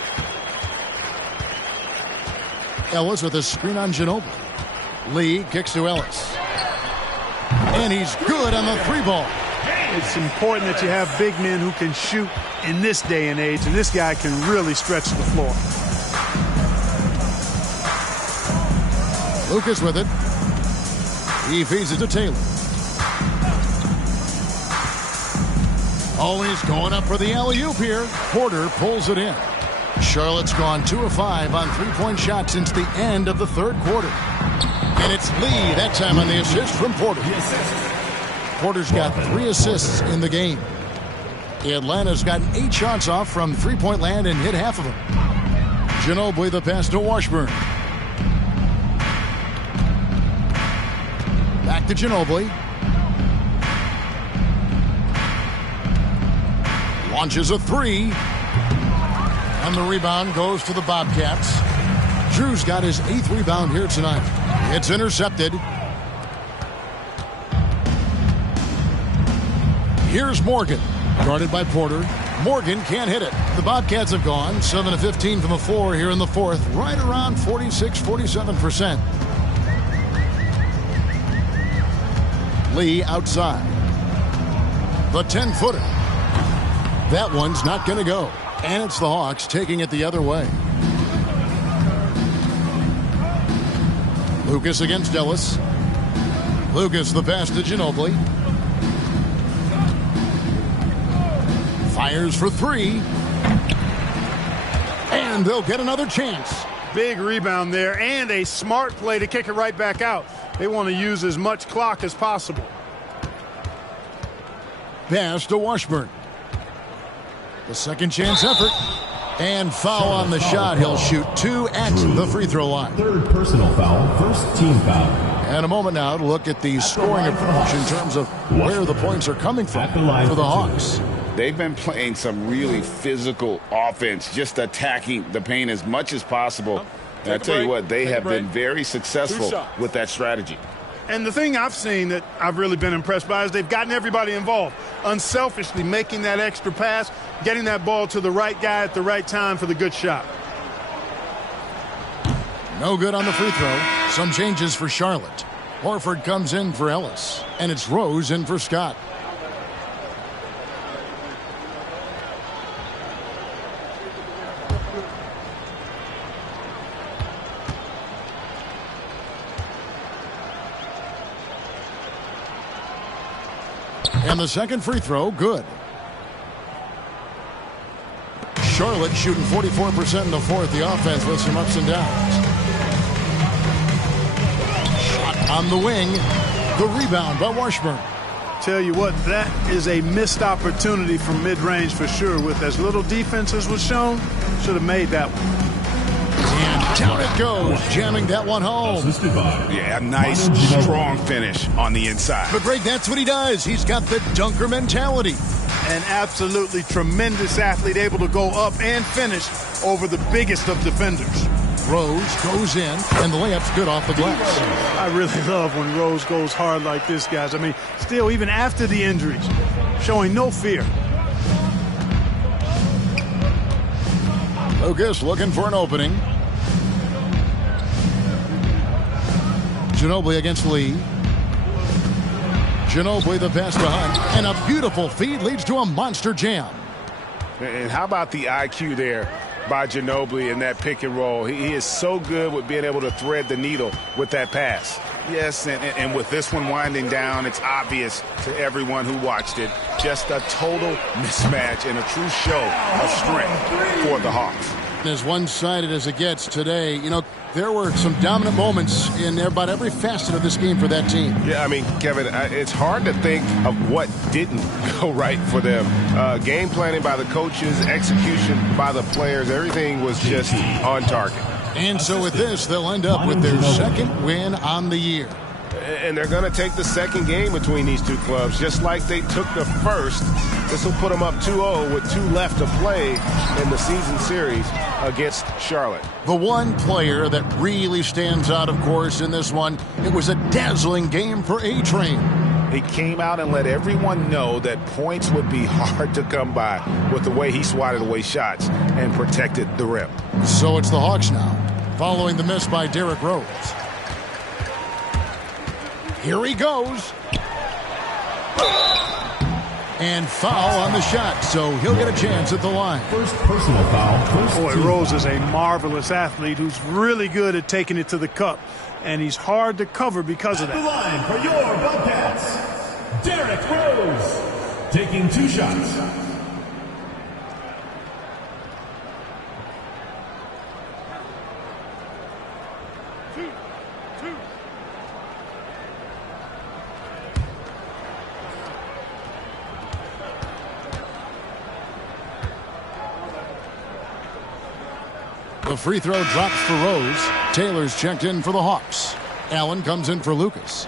Ellis with a screen on Ginobili. Lee kicks to Ellis. And he's good on the 3-ball. It's important that you have big men who can shoot in this day and age, and this guy can really stretch the floor. Lucas with it. He feeds it to Taylor. Always going up for the alley-oop here. Porter pulls it in. Charlotte's gone 2 of 5 on 3-point shots since the end of the third quarter. And it's Lee that time on the assist from Porter. Porter's got 3 assists in the game. Atlanta's gotten 8 shots off from 3-point land and hit half of them. Ginobili the pass to Washburn. Back to Ginobili. Launches a 3. And the rebound goes to the Bobcats. Drew's got his 8th rebound here tonight. It's intercepted. Here's Morgan. Guarded by Porter. Morgan can't hit it. The Bobcats have gone 7 of 15 from the floor here in the fourth. Right around 46-47%. Lee outside. The 10-footer. That one's not going to go. And it's the Hawks taking it the other way. Lucas against Ellis. Lucas the pass to Ginobili. Fires for 3. And they'll get another chance. Big rebound there and a smart play to kick it right back out. They want to use as much clock as possible. Pass to Washburn. The second chance effort. And foul on the shot. He'll shoot 2 at the free throw line. 3rd personal foul, 1st team foul. And a moment now to look at the scoring approach in terms of where the points are coming from for the Hawks. They've been playing some really physical offense, just attacking the paint as much as possible. And I tell you what, they have been very successful with that strategy. And the thing I've seen that I've really been impressed by is they've gotten everybody involved, unselfishly making that extra pass, getting that ball to the right guy at the right time for the good shot. No good on the free throw. Some changes for Charlotte. Horford comes in for Ellis, and it's Rose in for Scott. And the second free throw, good. Charlotte shooting 44% in the fourth. The offense with some ups and downs. Shot on the wing. The rebound by Washburn. Tell you what, that is a missed opportunity from mid-range for sure. With as little defense as was shown, should have made that one. And down it goes, jamming that one home. Yeah, a nice, strong finish on the inside. But Greg, that's what he does. He's got the dunker mentality. An absolutely tremendous athlete, able to go up and finish over the biggest of defenders. Rose goes in, and the layup's good off the glass. I really love when Rose goes hard like this, guys. I mean, still, even after the injuries, showing no fear. Lucas looking for an opening. Ginobili against Lee. Ginobili the pass to Hunt, and a beautiful feed leads to a monster jam. And how about the IQ there by Ginobili in that pick and roll? He is so good with being able to thread the needle with that pass. Yes, and with this one winding down, it's obvious to everyone who watched it. Just a total mismatch and a true show of strength for the Hawks. As one-sided as it gets today, you know, there were some dominant moments in about every facet of this game for that team. Yeah, I mean, Kevin, it's hard to think of what didn't go right for them. Game planning by the coaches, execution by the players, everything was just on target. And so with this, they'll end up with their second win on the year. And they're going to take the second game between these two clubs, just like they took the first. This will put them up 2-0 with 2 left to play in the season series against Charlotte. The one player that really stands out, of course, in this one, it was a dazzling game for A-Train. He came out and let everyone know that points would be hard to come by with the way he swatted away shots and protected the rim. So it's the Hawks now, following the miss by Derrick Rose. Here he goes. And foul on the shot, so he'll get a chance at the line. First personal foul. Boy, Rose is a marvelous athlete who's really good at taking it to the cup, and he's hard to cover because of that. The line for your Bobcats, Derrick Rose, taking 2 shots. The free throw drops for Rose. Taylor's checked in for the Hawks. Allen comes in for Lucas.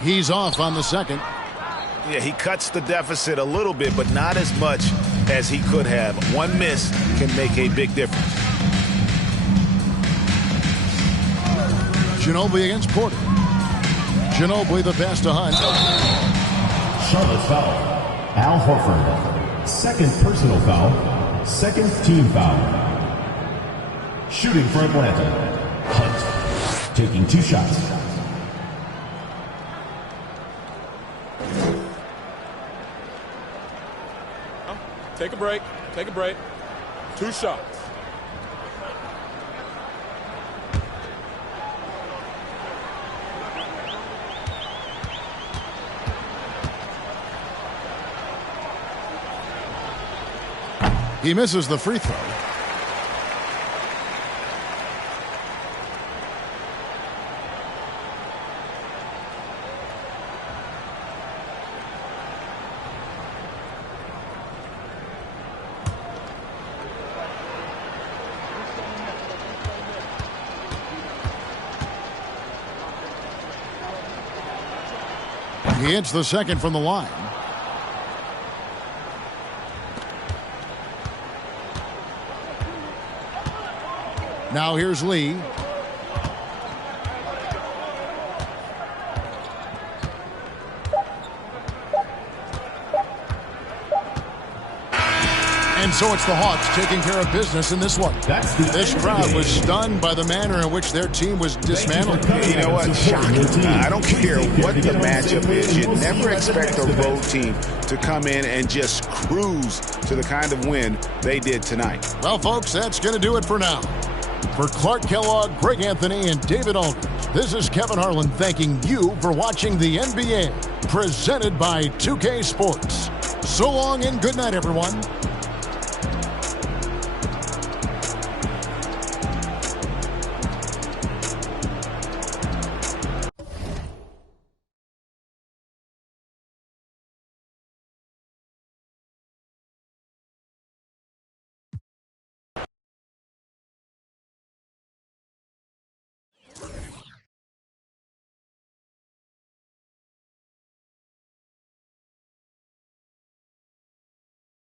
He's off on the second. Yeah, he cuts the deficit a little bit, but not as much as he could have. One miss can make a big difference. Ginobili against Porter. Ginobili the pass to Hunt. Charlotte foul. Al Horford. Second personal foul. Second team foul. Shooting for Atlanta. Hunt. Taking 2 shots. Take a break. Take a break. 2 shots. He misses the free throw. He hits the second from the line. Now here's Lee. And so it's the Hawks taking care of business in this one. This crowd was stunned by the manner in which their team was dismantled. You know what? Shocking. I don't care what the matchup is. You never expect a road team to come in and just cruise to the kind of win they did tonight. Well, folks, that's going to do it for now. For Clark Kellogg, Greg Anthony, and David Aldridge, this is Kevin Harlan thanking you for watching the NBA. presented by 2K Sports. So long and good night, everyone.